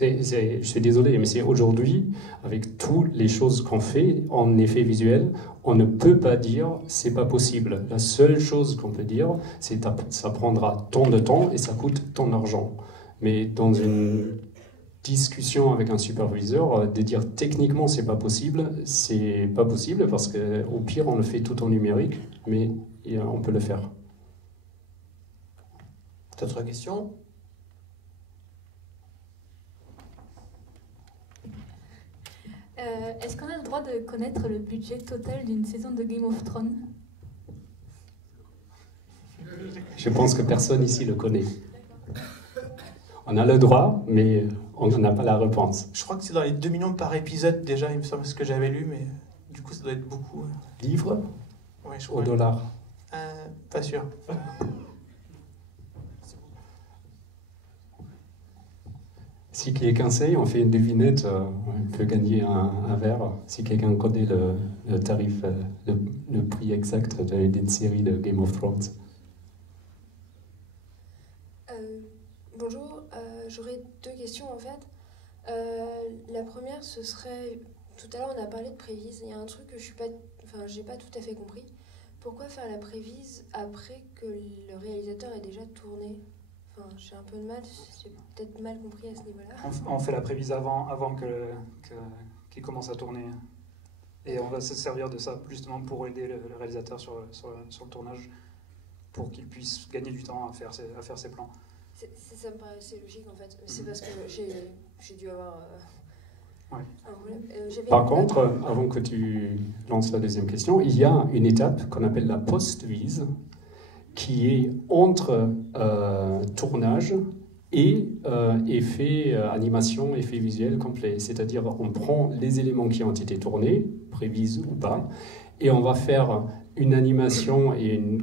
Je suis désolé, mais c'est aujourd'hui, avec toutes les choses qu'on fait en effet visuel, on ne peut pas dire c'est pas possible. La seule chose qu'on peut dire, c'est que ça prendra tant de temps et ça coûte tant d'argent. Mais dans une discussion avec un superviseur, de dire techniquement c'est pas possible parce qu'au pire on le fait tout en numérique, mais on peut le faire. D'autres questions? Est-ce qu'on a le droit de connaître le budget total d'une saison de Game of Thrones? Je pense que personne ici le connaît. On a le droit, mais on n'a pas la réponse. Je crois que c'est dans les 2 millions par épisode déjà, il me semble, ce que j'avais lu, mais du coup ça doit être beaucoup. Livres? Ouais, je crois. Au dollar? Pas sûr. Si quelqu'un sait, on fait une devinette, on peut gagner un verre. Si quelqu'un connaît le tarif, le prix exact d'une série de Game of Thrones. Bonjour, j'aurais 2 questions en fait. La première, ce serait, tout à l'heure on a parlé de prévise, il y a un truc que j'ai pas tout à fait compris. Pourquoi faire la prévise après que le réalisateur ait déjà tourné? J'ai un peu de mal, j'ai peut-être mal compris à ce niveau-là. On fait la prévise avant qu'il commence à tourner. Et on va se servir de ça justement pour aider le réalisateur sur le tournage, pour qu'il puisse gagner du temps à faire ses plans. Ça me paraît assez logique en fait. C'est parce que j'ai dû avoir un problème. Par contre, avant que tu lances la deuxième question, il y a une étape qu'on appelle la post-vise, qui est entre tournage et animation, effet visuel complet. C'est-à-dire on prend les éléments qui ont été tournés, prévise ou pas, et on va faire une animation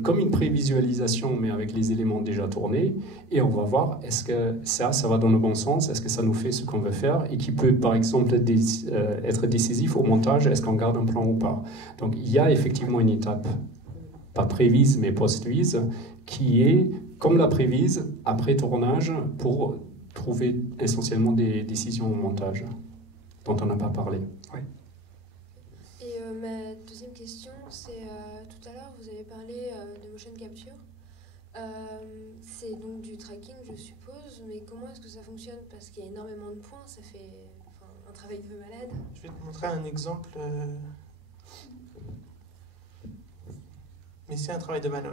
comme une prévisualisation, mais avec les éléments déjà tournés, et on va voir est-ce que ça va dans le bon sens, est-ce que ça nous fait ce qu'on veut faire, et qui peut par exemple être décisif au montage, est-ce qu'on garde un plan ou pas. Donc il y a effectivement une étape, pas prévise mais post-vise, qui est comme la prévise après tournage pour trouver essentiellement des décisions au montage dont on n'a pas parlé. Oui. Et ma deuxième question, c'est tout à l'heure vous avez parlé de motion capture. C'est donc du tracking, je suppose, mais comment est-ce que ça fonctionne? Parce qu'il y a énormément de points, ça fait un travail de malade. Je vais te montrer un exemple Mais c'est un travail de malin,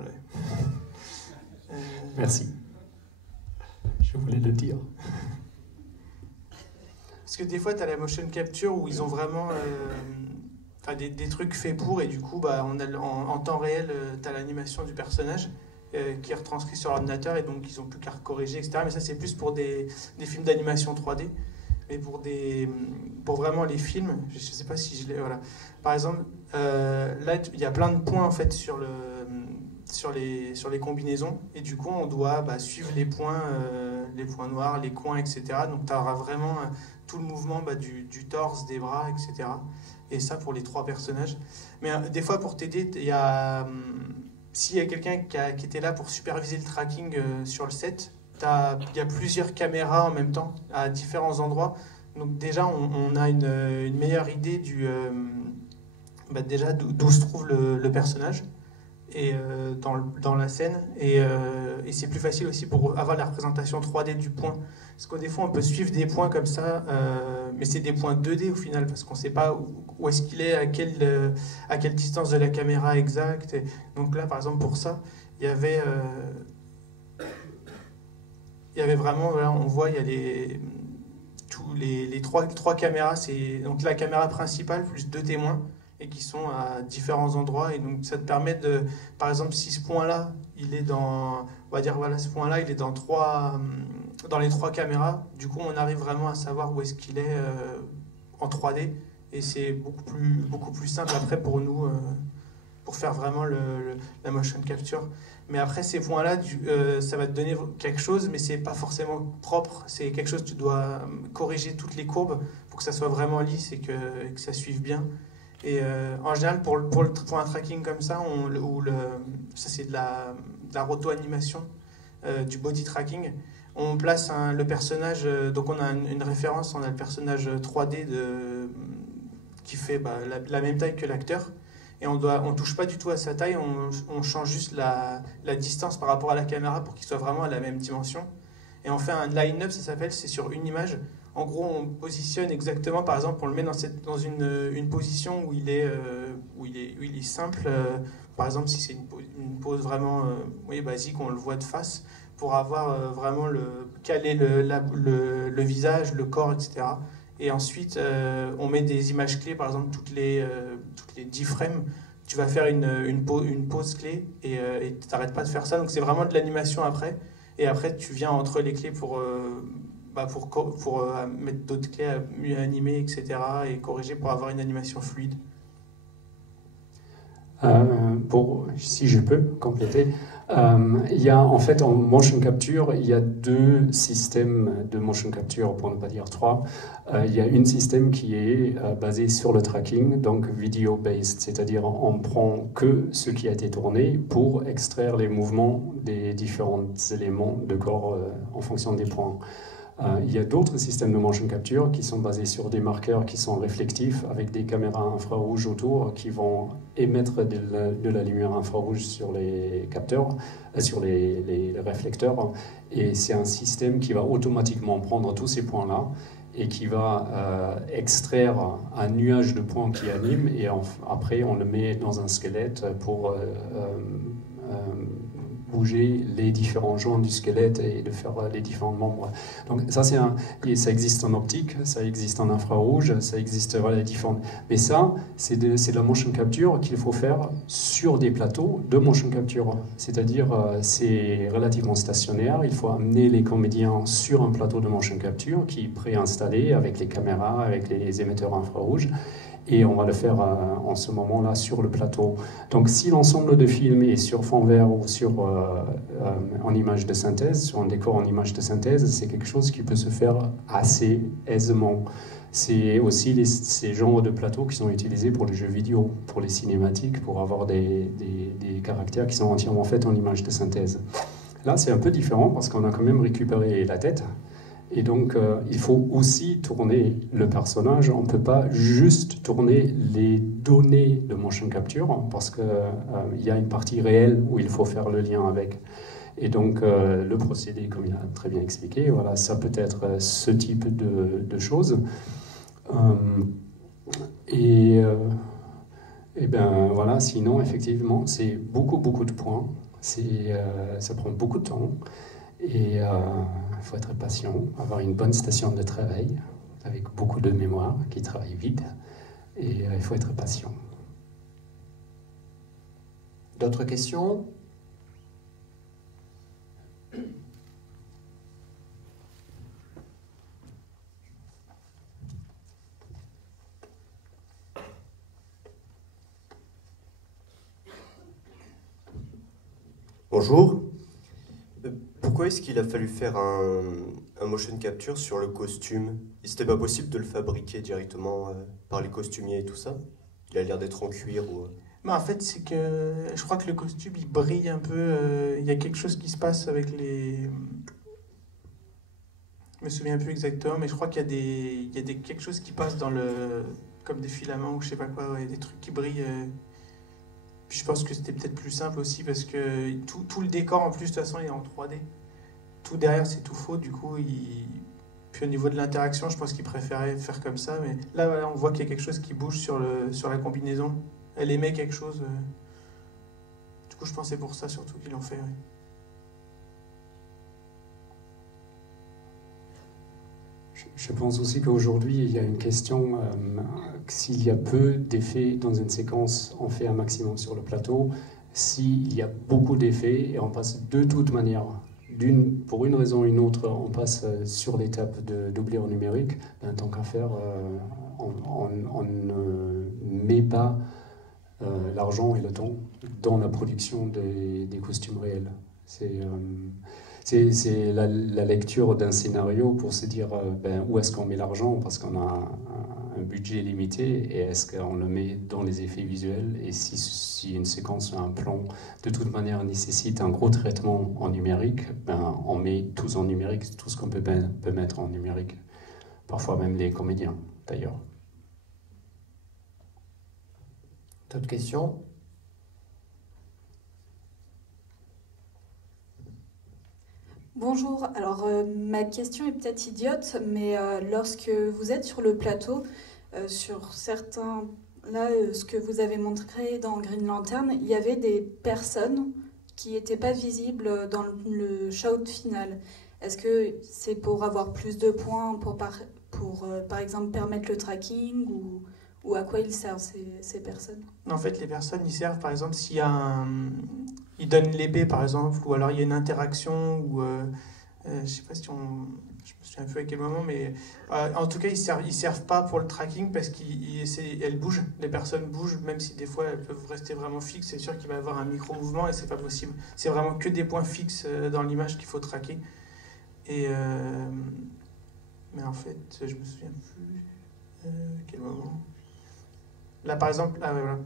Merci. Je voulais le dire. Parce que des fois, tu as la motion capture où ils ont vraiment des trucs faits pour, et du coup, bah, en temps réel, tu as l'animation du personnage qui est retranscrit sur l'ordinateur, et donc ils n'ont plus qu'à corriger, etc. Mais ça, c'est plus pour des films d'animation 3D. Mais pour vraiment les films, je ne sais pas si je l'ai... Voilà. Par exemple, là, il y a plein de points en fait, sur les combinaisons, et du coup, on doit suivre les points noirs, les coins, etc. Donc, tu auras vraiment tout le mouvement du torse, des bras, etc. Et ça pour les 3 personnages. Mais des fois, pour t'aider, s'il y a quelqu'un qui était là pour superviser le tracking sur le set, il y a plusieurs caméras en même temps à différents endroits. Donc déjà, on a une meilleure idée déjà d'où se trouve le personnage et dans la scène. Et c'est plus facile aussi pour avoir la représentation 3D du point. Parce que des fois, on peut suivre des points comme ça, mais c'est des points 2D au final, parce qu'on ne sait pas où est-ce qu'il est, à quelle distance de la caméra exacte. Et donc là, par exemple, pour ça, il y avait vraiment, voilà, on voit, il y a les trois caméras, c'est donc la caméra principale plus 2 témoins, et qui sont à différents endroits, et donc ça te permet de, par exemple, si ce point-là, il est on va dire, voilà, ce point-là, il est dans les 3 caméras, du coup, on arrive vraiment à savoir où est-ce qu'il est en 3D, et c'est beaucoup plus simple après pour nous, pour faire vraiment la motion capture. Mais après, ces points-là, ça va te donner quelque chose, mais c'est pas forcément propre. C'est quelque chose, tu dois corriger toutes les courbes pour que ça soit vraiment lisse et que ça suive bien. Et en général, pour un tracking comme ça, ça c'est de la roto-animation, du body tracking. On place le personnage, donc on a une référence, on a le personnage 3D qui fait la même taille que l'acteur. Et on touche pas du tout à sa taille, on change juste la distance par rapport à la caméra pour qu'il soit vraiment à la même dimension. Et on fait un line-up, ça s'appelle, c'est sur une image. En gros, on positionne exactement, par exemple, on le met dans une position où il est simple. Par exemple, si c'est une pose vraiment basique, on le voit de face, pour avoir vraiment caler le visage, le corps, etc. Et ensuite, on met des images clés, par exemple, toutes les 10 frames, tu vas faire une pause clé et tu n'arrêtes pas de faire ça. Donc c'est vraiment de l'animation après. Et après, tu viens entre les clés pour mettre d'autres clés à mieux animer, etc. et corriger pour avoir une animation fluide. Si je peux compléter, il y a en fait en motion capture, il y a 2 systèmes de motion capture, pour ne pas dire 3. Il y a un système qui est basé sur le tracking, donc video-based, c'est-à-dire on prend que ce qui a été tourné pour extraire les mouvements des différents éléments de corps en fonction des points. Il y a d'autres systèmes de motion capture qui sont basés sur des marqueurs qui sont réflectifs avec des caméras infrarouges autour qui vont émettre de la lumière infrarouge sur les capteurs, sur les réflecteurs. Et c'est un système qui va automatiquement prendre tous ces points-là et qui va extraire un nuage de points qui anime et après on le met dans un squelette pour bouger les différents joints du squelette et de faire les différents membres. Donc ça, ça existe en optique, ça existe en infrarouge, ça existe, voilà, les différentes... Mais ça, c'est de la motion capture qu'il faut faire sur des plateaux de motion capture. C'est-à-dire, c'est relativement stationnaire, il faut amener les comédiens sur un plateau de motion capture qui est préinstallé avec les caméras, avec les émetteurs infrarouges. Et on va le faire en ce moment-là sur le plateau. Donc si l'ensemble de film est sur fond vert ou en image de synthèse, sur un décor en image de synthèse, c'est quelque chose qui peut se faire assez aisément. C'est aussi ces genres de plateaux qui sont utilisés pour les jeux vidéo, pour les cinématiques, pour avoir des caractères qui sont entièrement faits en image de synthèse. Là, c'est un peu différent parce qu'on a quand même récupéré la tête. Et donc, il faut aussi tourner le personnage. On ne peut pas juste tourner les données de motion capture parce qu'il y a une partie réelle où il faut faire le lien avec. Et donc, le procédé, comme il a très bien expliqué, voilà, ça peut être ce type de choses. Et Et bien voilà, sinon effectivement c'est beaucoup de points, ça prend beaucoup de temps et il faut être patient, avoir une bonne station de travail avec beaucoup de mémoire qui travaille vite et il faut être patient. D'autres questions? Bonjour. Pourquoi est-ce qu'il a fallu faire un motion capture sur le costume? C'était pas possible de le fabriquer directement par les costumiers et tout ça? Il a l'air d'être en cuir ou... Mais en fait, c'est que je crois que le costume, il brille un peu. Il y a quelque chose qui se passe avec les... Je me souviens plus exactement, mais je crois qu'il y a quelque chose qui passe dans le... comme des filaments ou je sais pas quoi, ouais, des trucs qui brillent. Puis je pense que c'était peut-être plus simple aussi parce que tout le décor en plus de toute façon il est en 3D. Tout derrière c'est tout faux, du coup puis au niveau de l'interaction je pense qu'il préférait faire comme ça, mais là voilà, on voit qu'il y a quelque chose qui bouge sur la combinaison. Elle émet quelque chose. Du coup je pense que c'est pour ça surtout qu'ils l'ont fait. Ouais. Je pense aussi qu'aujourd'hui, il y a une question, s'il y a peu d'effets dans une séquence, on fait un maximum sur le plateau. S'il y a beaucoup d'effets, et on passe de toute manière, pour une raison ou une autre, on passe sur l'étape de doubler en numérique, ben, tant qu'à faire, on ne met pas l'argent et le temps dans la production des costumes réels. C'est la lecture d'un scénario pour se dire où est-ce qu'on met l'argent parce qu'on a un budget limité et est-ce qu'on le met dans les effets visuels et si une séquence, un plan de toute manière nécessite un gros traitement en numérique, on met tout en numérique, tout ce qu'on peut mettre en numérique. Parfois même les comédiens d'ailleurs. D'autres questions? Bonjour, alors ma question est peut-être idiote, mais lorsque vous êtes sur le plateau, sur certains, là ce que vous avez montré dans Green Lantern, il y avait des personnes qui n'étaient pas visibles dans le shout final. Est-ce que c'est pour avoir plus de points, pour par exemple permettre le tracking ou à quoi ils servent ces personnes? En fait les personnes ils servent par exemple s'il y a ils donnent l'épée par exemple, ou alors il y a une interaction, ou je sais pas si on... Je me souviens plus à quel moment, mais en tout cas ils servent pas pour le tracking parce qu'elles bougent, les personnes bougent, même si des fois elles peuvent rester vraiment fixes, c'est sûr qu'il va y avoir un micro-mouvement et c'est pas possible. C'est vraiment que des points fixes dans l'image qu'il faut traquer. Et mais en fait, je me souviens plus quel moment. Là par exemple, ah ouais, voilà.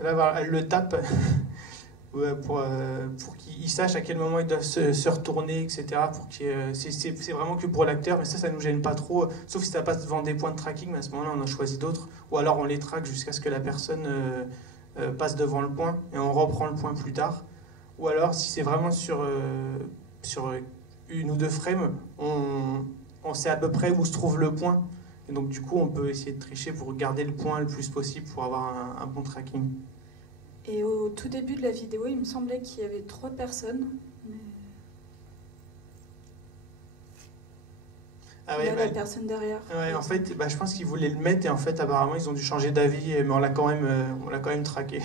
Là, elle le tape pour qu'il sache à quel moment il doit se retourner, etc. C'est vraiment que pour l'acteur, mais ça nous gêne pas trop. Sauf si ça passe devant des points de tracking, mais à ce moment-là, on en choisit d'autres. Ou alors on les traque jusqu'à ce que la personne passe devant le point et on reprend le point plus tard. Ou alors, si c'est vraiment sur une ou deux frames, on sait à peu près où se trouve le point. Et donc, du coup, on peut essayer de tricher pour garder le point le plus possible pour avoir un bon tracking. Et au tout début de la vidéo, il me semblait qu'il y avait 3 personnes. Mais... Ah ouais, la personne derrière. Ouais, en fait, je pense qu'ils voulaient le mettre et en fait, apparemment, ils ont dû changer d'avis, mais on l'a quand même traqué.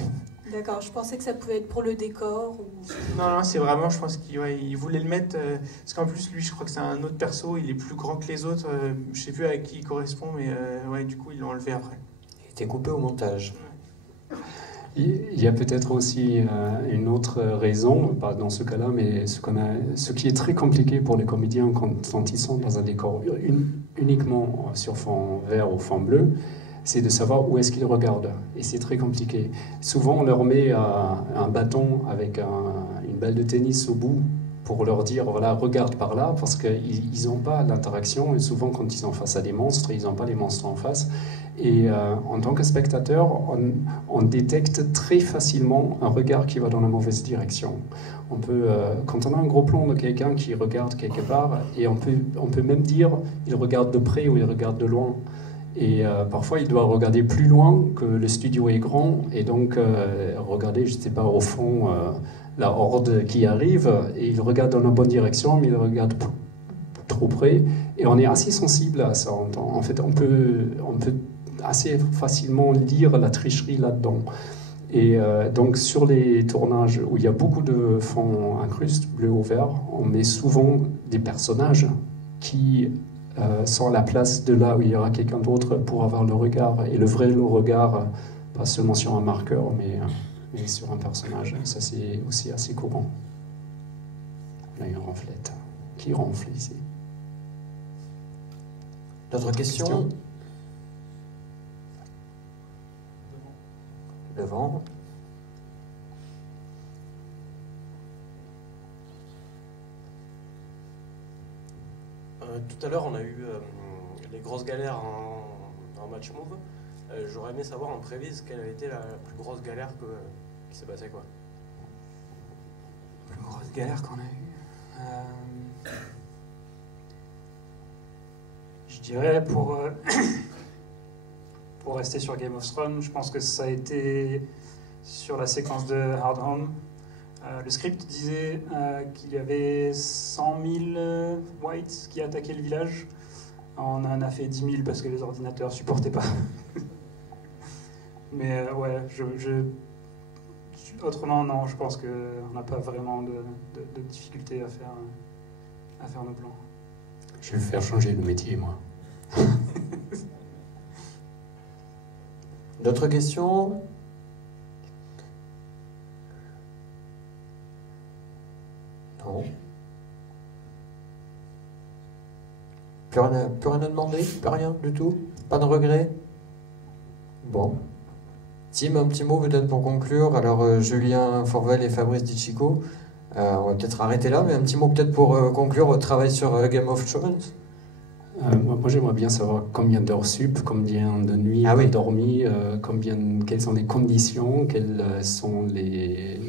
D'accord, je pensais que ça pouvait être pour le décor. Non, c'est vraiment, je pense qu'ils voulaient le mettre, parce qu'en plus, lui, je crois que c'est un autre perso, il est plus grand que les autres, je sais plus à qui il correspond, mais ouais, du coup, ils l'ont enlevé après. Il était coupé au montage. Ouais. Il y a peut-être aussi une autre raison, pas dans ce cas-là, mais ce qui est très compliqué pour les comédiens quand ils sont dans un décor uniquement sur fond vert ou fond bleu, c'est de savoir où est-ce qu'ils regardent. Et c'est très compliqué. Souvent, on leur met un bâton avec une balle de tennis au bout pour leur dire, voilà, regarde par là, parce qu'ils n'ont pas l'interaction. Et souvent, quand ils sont face à des monstres, ils n'ont pas les monstres en face. Et en tant que spectateur, on détecte très facilement un regard qui va dans la mauvaise direction. Quand on a un gros plan de quelqu'un qui regarde quelque part, et on peut même dire, il regarde de près ou il regarde de loin. Et parfois, il doit regarder plus loin que le studio est grand, et donc regarder, je ne sais pas, au fond, la horde qui arrive, et il regarde dans la bonne direction, mais il regarde trop près, et on est assez sensible à ça. En fait, on peut assez facilement lire la tricherie là-dedans. Et donc, sur les tournages où il y a beaucoup de fonds incrustes, bleu ou vert, on met souvent des personnages qui sont à la place de là où il y aura quelqu'un d'autre pour avoir le regard, et le regard, pas seulement sur un marqueur, mais sur un personnage. Ça, c'est aussi assez courant. Là, il y a une ronflette qui ronfle ici. D'autres questions? Devant. Tout à l'heure, on a eu les grosses galères en match move. J'aurais aimé savoir en prévise quelle avait été la plus grosse galère qui s'est passée, quoi. La plus grosse galère qu'on a eue. Je dirais pour rester sur Game of Thrones, je pense que ça a été sur la séquence de Hard Home. Le script disait qu'il y avait 100 000 whites qui attaquaient le village. On en a fait 10 000 parce que les ordinateurs supportaient pas. Mais ouais, autrement, non, je pense qu'on n'a pas vraiment de difficulté à faire nos plans. Je vais faire changer le métier, moi. D'autres questions? Non. Plus rien à demander? Plus rien du tout? Pas de regret? Bon. Tim, un petit mot peut-être pour conclure. Alors, Julien Forvel et Fabrice Di-Chico, on va peut-être arrêter là, mais un petit mot peut-être pour conclure votre travail sur Game of Thrones. Moi, j'aimerais bien savoir combien d'heures sup, combien de nuits vous avez dormi, quelles sont les conditions, quelles sont les...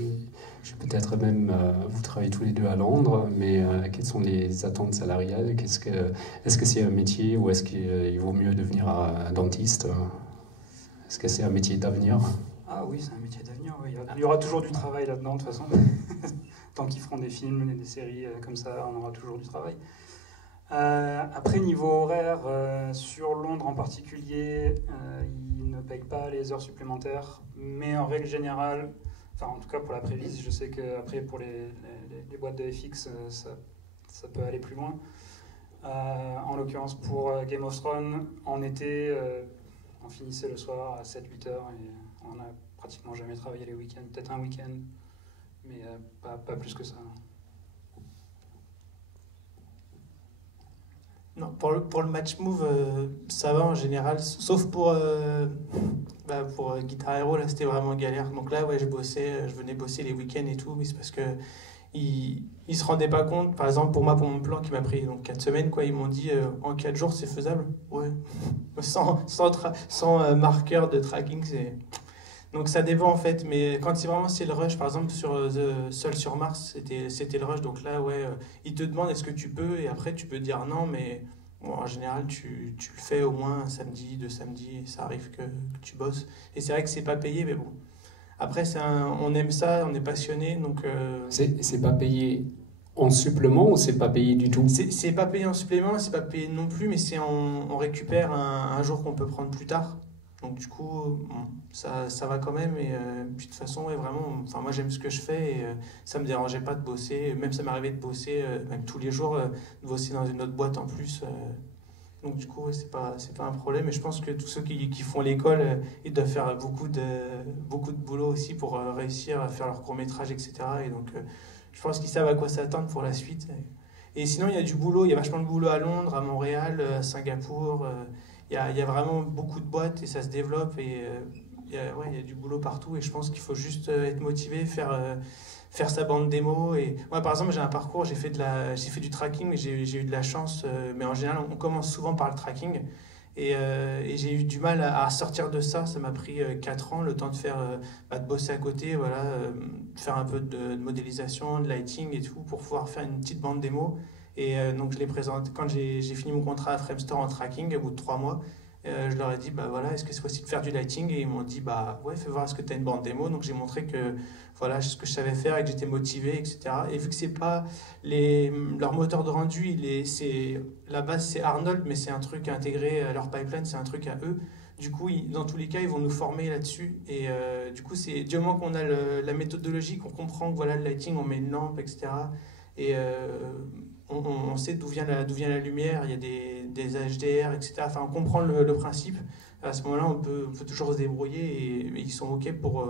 Peut-être même, vous travaillez tous les deux à Londres, mais quelles sont les attentes salariales? Est-ce que c'est un métier ou est-ce qu'il vaut mieux devenir un dentiste? Est-ce que c'est un métier d'avenir? Ah oui, c'est un métier d'avenir. Oui. Il y aura toujours du travail là-dedans, de toute façon. Tant qu'ils feront des films et des séries comme ça, on aura toujours du travail. Après, niveau horaire, sur Londres en particulier, ils ne payent pas les heures supplémentaires, mais en règle générale, enfin en tout cas pour la prévise, je sais qu'après pour les boîtes de FX, ça peut aller plus loin. En l'occurrence pour Game of Thrones, en été, on finissait le soir à 7-8 heures et on n'a pratiquement jamais travaillé les week-ends, peut-être un week-end, mais pas plus que ça. Non, pour le match move, ça va en général, sauf pour Guitar Hero, là c'était vraiment galère. Donc là, ouais, je venais bosser les week-ends et tout, mais c'est parce que ils se rendaient pas compte. Par exemple, pour mon plan qui m'a pris donc 4 semaines, quoi, ils m'ont dit en 4 jours c'est faisable. Ouais, sans marqueur de tracking, c'est... Donc ça dépend en fait, mais quand c'est le rush, par exemple sur Seul sur Mars, c'était le rush, donc là ouais, ils te demandent est-ce que tu peux, et après tu peux dire non, mais bon, en général tu le fais au moins un samedi, 2 samedis, ça arrive que tu bosses, et c'est vrai que c'est pas payé, mais bon, après on aime ça, on est passionné, donc... C'est pas payé en supplément ou c'est pas payé du tout? C'est pas payé en supplément, c'est pas payé non plus, mais on récupère un jour qu'on peut prendre plus tard. Donc du coup, ça va quand même. Et puis de toute façon, ouais, vraiment, enfin moi j'aime ce que je fais et ça me dérangeait pas de bosser. Même ça m'arrivait de bosser même tous les jours, de bosser dans une autre boîte en plus. Donc du coup, ouais, c'est pas un problème. Et je pense que tous ceux qui font l'école, ils doivent faire beaucoup de boulot aussi pour réussir à faire leur court-métrage, etc. Et donc je pense qu'ils savent à quoi s'attendre pour la suite. Et sinon, il y a du boulot, il y a vachement de boulot à Londres, à Montréal, à Singapour. Il y a vraiment beaucoup de boîtes et ça se développe et il y a du boulot partout et je pense qu'il faut juste être motivé, faire sa bande démo. Et moi par exemple j'ai un parcours, j'ai fait du tracking mais j'ai eu de la chance, mais en général on commence souvent par le tracking et j'ai eu du mal à sortir de ça. Ça m'a pris 4 ans, le temps de bosser à côté, voilà, faire un peu de modélisation, de lighting et tout pour pouvoir faire une petite bande démo. Et donc je l'ai présenté quand j'ai fini mon contrat à Framestore en tracking au bout de 3 mois. Je leur ai dit, bah voilà, est-ce que c'est possible de faire du lighting? Et ils m'ont dit, bah ouais, fais voir, est-ce que tu as une bande démo? Donc j'ai montré que voilà ce que je savais faire et que j'étais motivé, etc. Et vu que c'est pas leur moteur de rendu, la base c'est Arnold, mais c'est un truc intégré à leur pipeline, c'est un truc à eux. Du coup, dans tous les cas, ils vont nous former là-dessus. Et du coup, c'est du moment qu'on a la méthodologie, qu'on comprend que voilà, le lighting, on met une lampe, etc. Et on sait d'où vient la lumière, il y a des HDR, etc. Enfin, on comprend le principe. À ce moment-là, on peut toujours se débrouiller et ils sont OK pour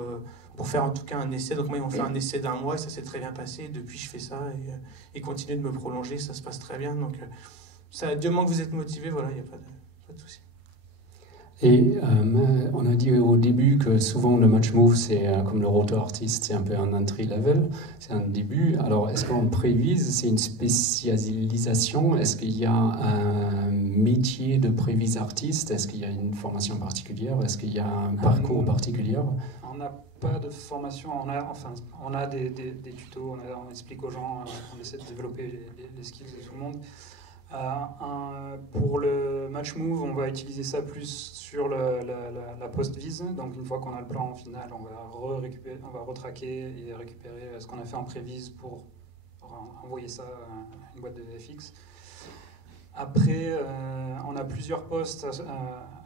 faire en tout cas un essai. Donc moi, ils m'ont fait un essai d'1 mois et ça s'est très bien passé. Depuis, je fais ça et continuent de me prolonger, ça se passe très bien. Donc, du moment que vous êtes motivé, voilà, il n'y a pas de souci. Et on a dit au début que souvent le match move, c'est comme le roto artist, c'est un peu un entry level, c'est un début. Alors est-ce qu'en prévise, c'est une spécialisation? Est-ce qu'il y a un métier de prévise artiste? Est-ce qu'il y a une formation particulière? Est-ce qu'il y a un parcours particulier? On n'a pas de formation, on a des tutos, on explique aux gens, on essaie de développer les skills de tout le monde. Pour le match move, on va utiliser ça plus sur la post-vise. Donc une fois qu'on a le plan final, on va retraquer et récupérer ce qu'on a fait en prévise pour envoyer ça à une boîte de VFX. Après, on a plusieurs postes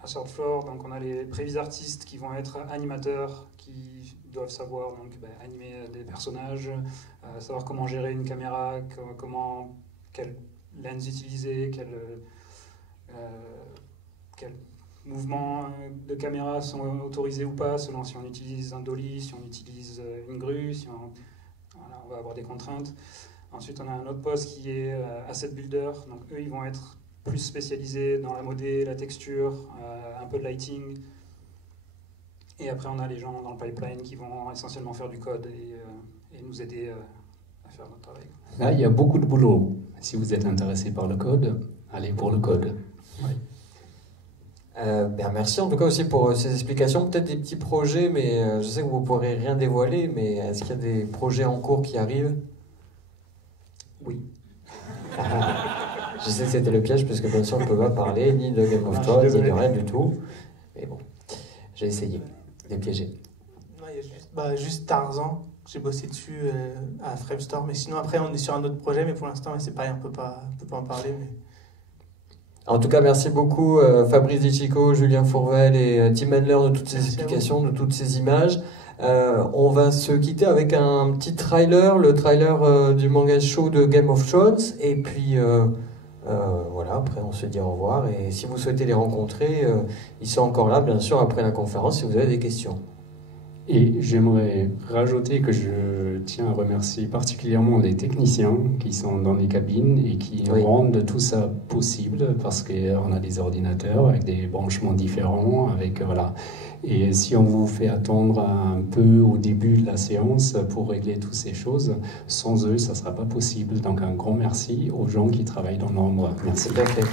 à Third Floor. Donc on a les prévis artistes qui vont être animateurs, qui doivent savoir animer des personnages, savoir comment gérer une caméra, quelle lens utiliser, quels mouvements de caméra sont autorisés ou pas, selon si on utilise un dolly, si on utilise une grue, on va avoir des contraintes. Ensuite, on a un autre poste qui est Asset Builder. Donc eux, ils vont être plus spécialisés dans la modé, la texture, un peu de lighting. Et après, on a les gens dans le pipeline qui vont essentiellement faire du code et nous aider à faire notre travail. Là, il y a beaucoup de boulot. Si vous êtes intéressé par le code, allez pour le code. Oui. Merci en tout cas aussi pour ces explications. Peut-être des petits projets, mais je sais que vous ne pourrez rien dévoiler, mais est-ce qu'il y a des projets en cours qui arrivent? Oui. Je sais que c'était le piège, parce que bien sûr, on ne peut pas parler ni de Game of Thrones, ni de rien du tout. Mais bon, j'ai essayé de les piéger. Non, il y a juste Tarzan. J'ai bossé dessus à Framestore, mais sinon après on est sur un autre projet, mais pour l'instant c'est pareil, on peut pas en parler. Mais... En tout cas, merci beaucoup Fabrice Dichico, Julien Fourvel et Tim Handler de toutes ces explications, de toutes ces images. On va se quitter avec un petit trailer, le trailer du manga show de Game of Thrones, et puis voilà, après on se dit au revoir, et si vous souhaitez les rencontrer, ils sont encore là bien sûr après la conférence si vous avez des questions. Et j'aimerais rajouter que je tiens à remercier particulièrement les techniciens qui sont dans les cabines et qui rendent tout ça possible, parce qu'on a des ordinateurs avec des branchements différents, voilà. Et si on vous fait attendre un peu au début de la séance pour régler toutes ces choses, sans eux, ça ne sera pas possible. Donc un grand merci aux gens qui travaillent dans l'ombre. Merci. Tout à fait.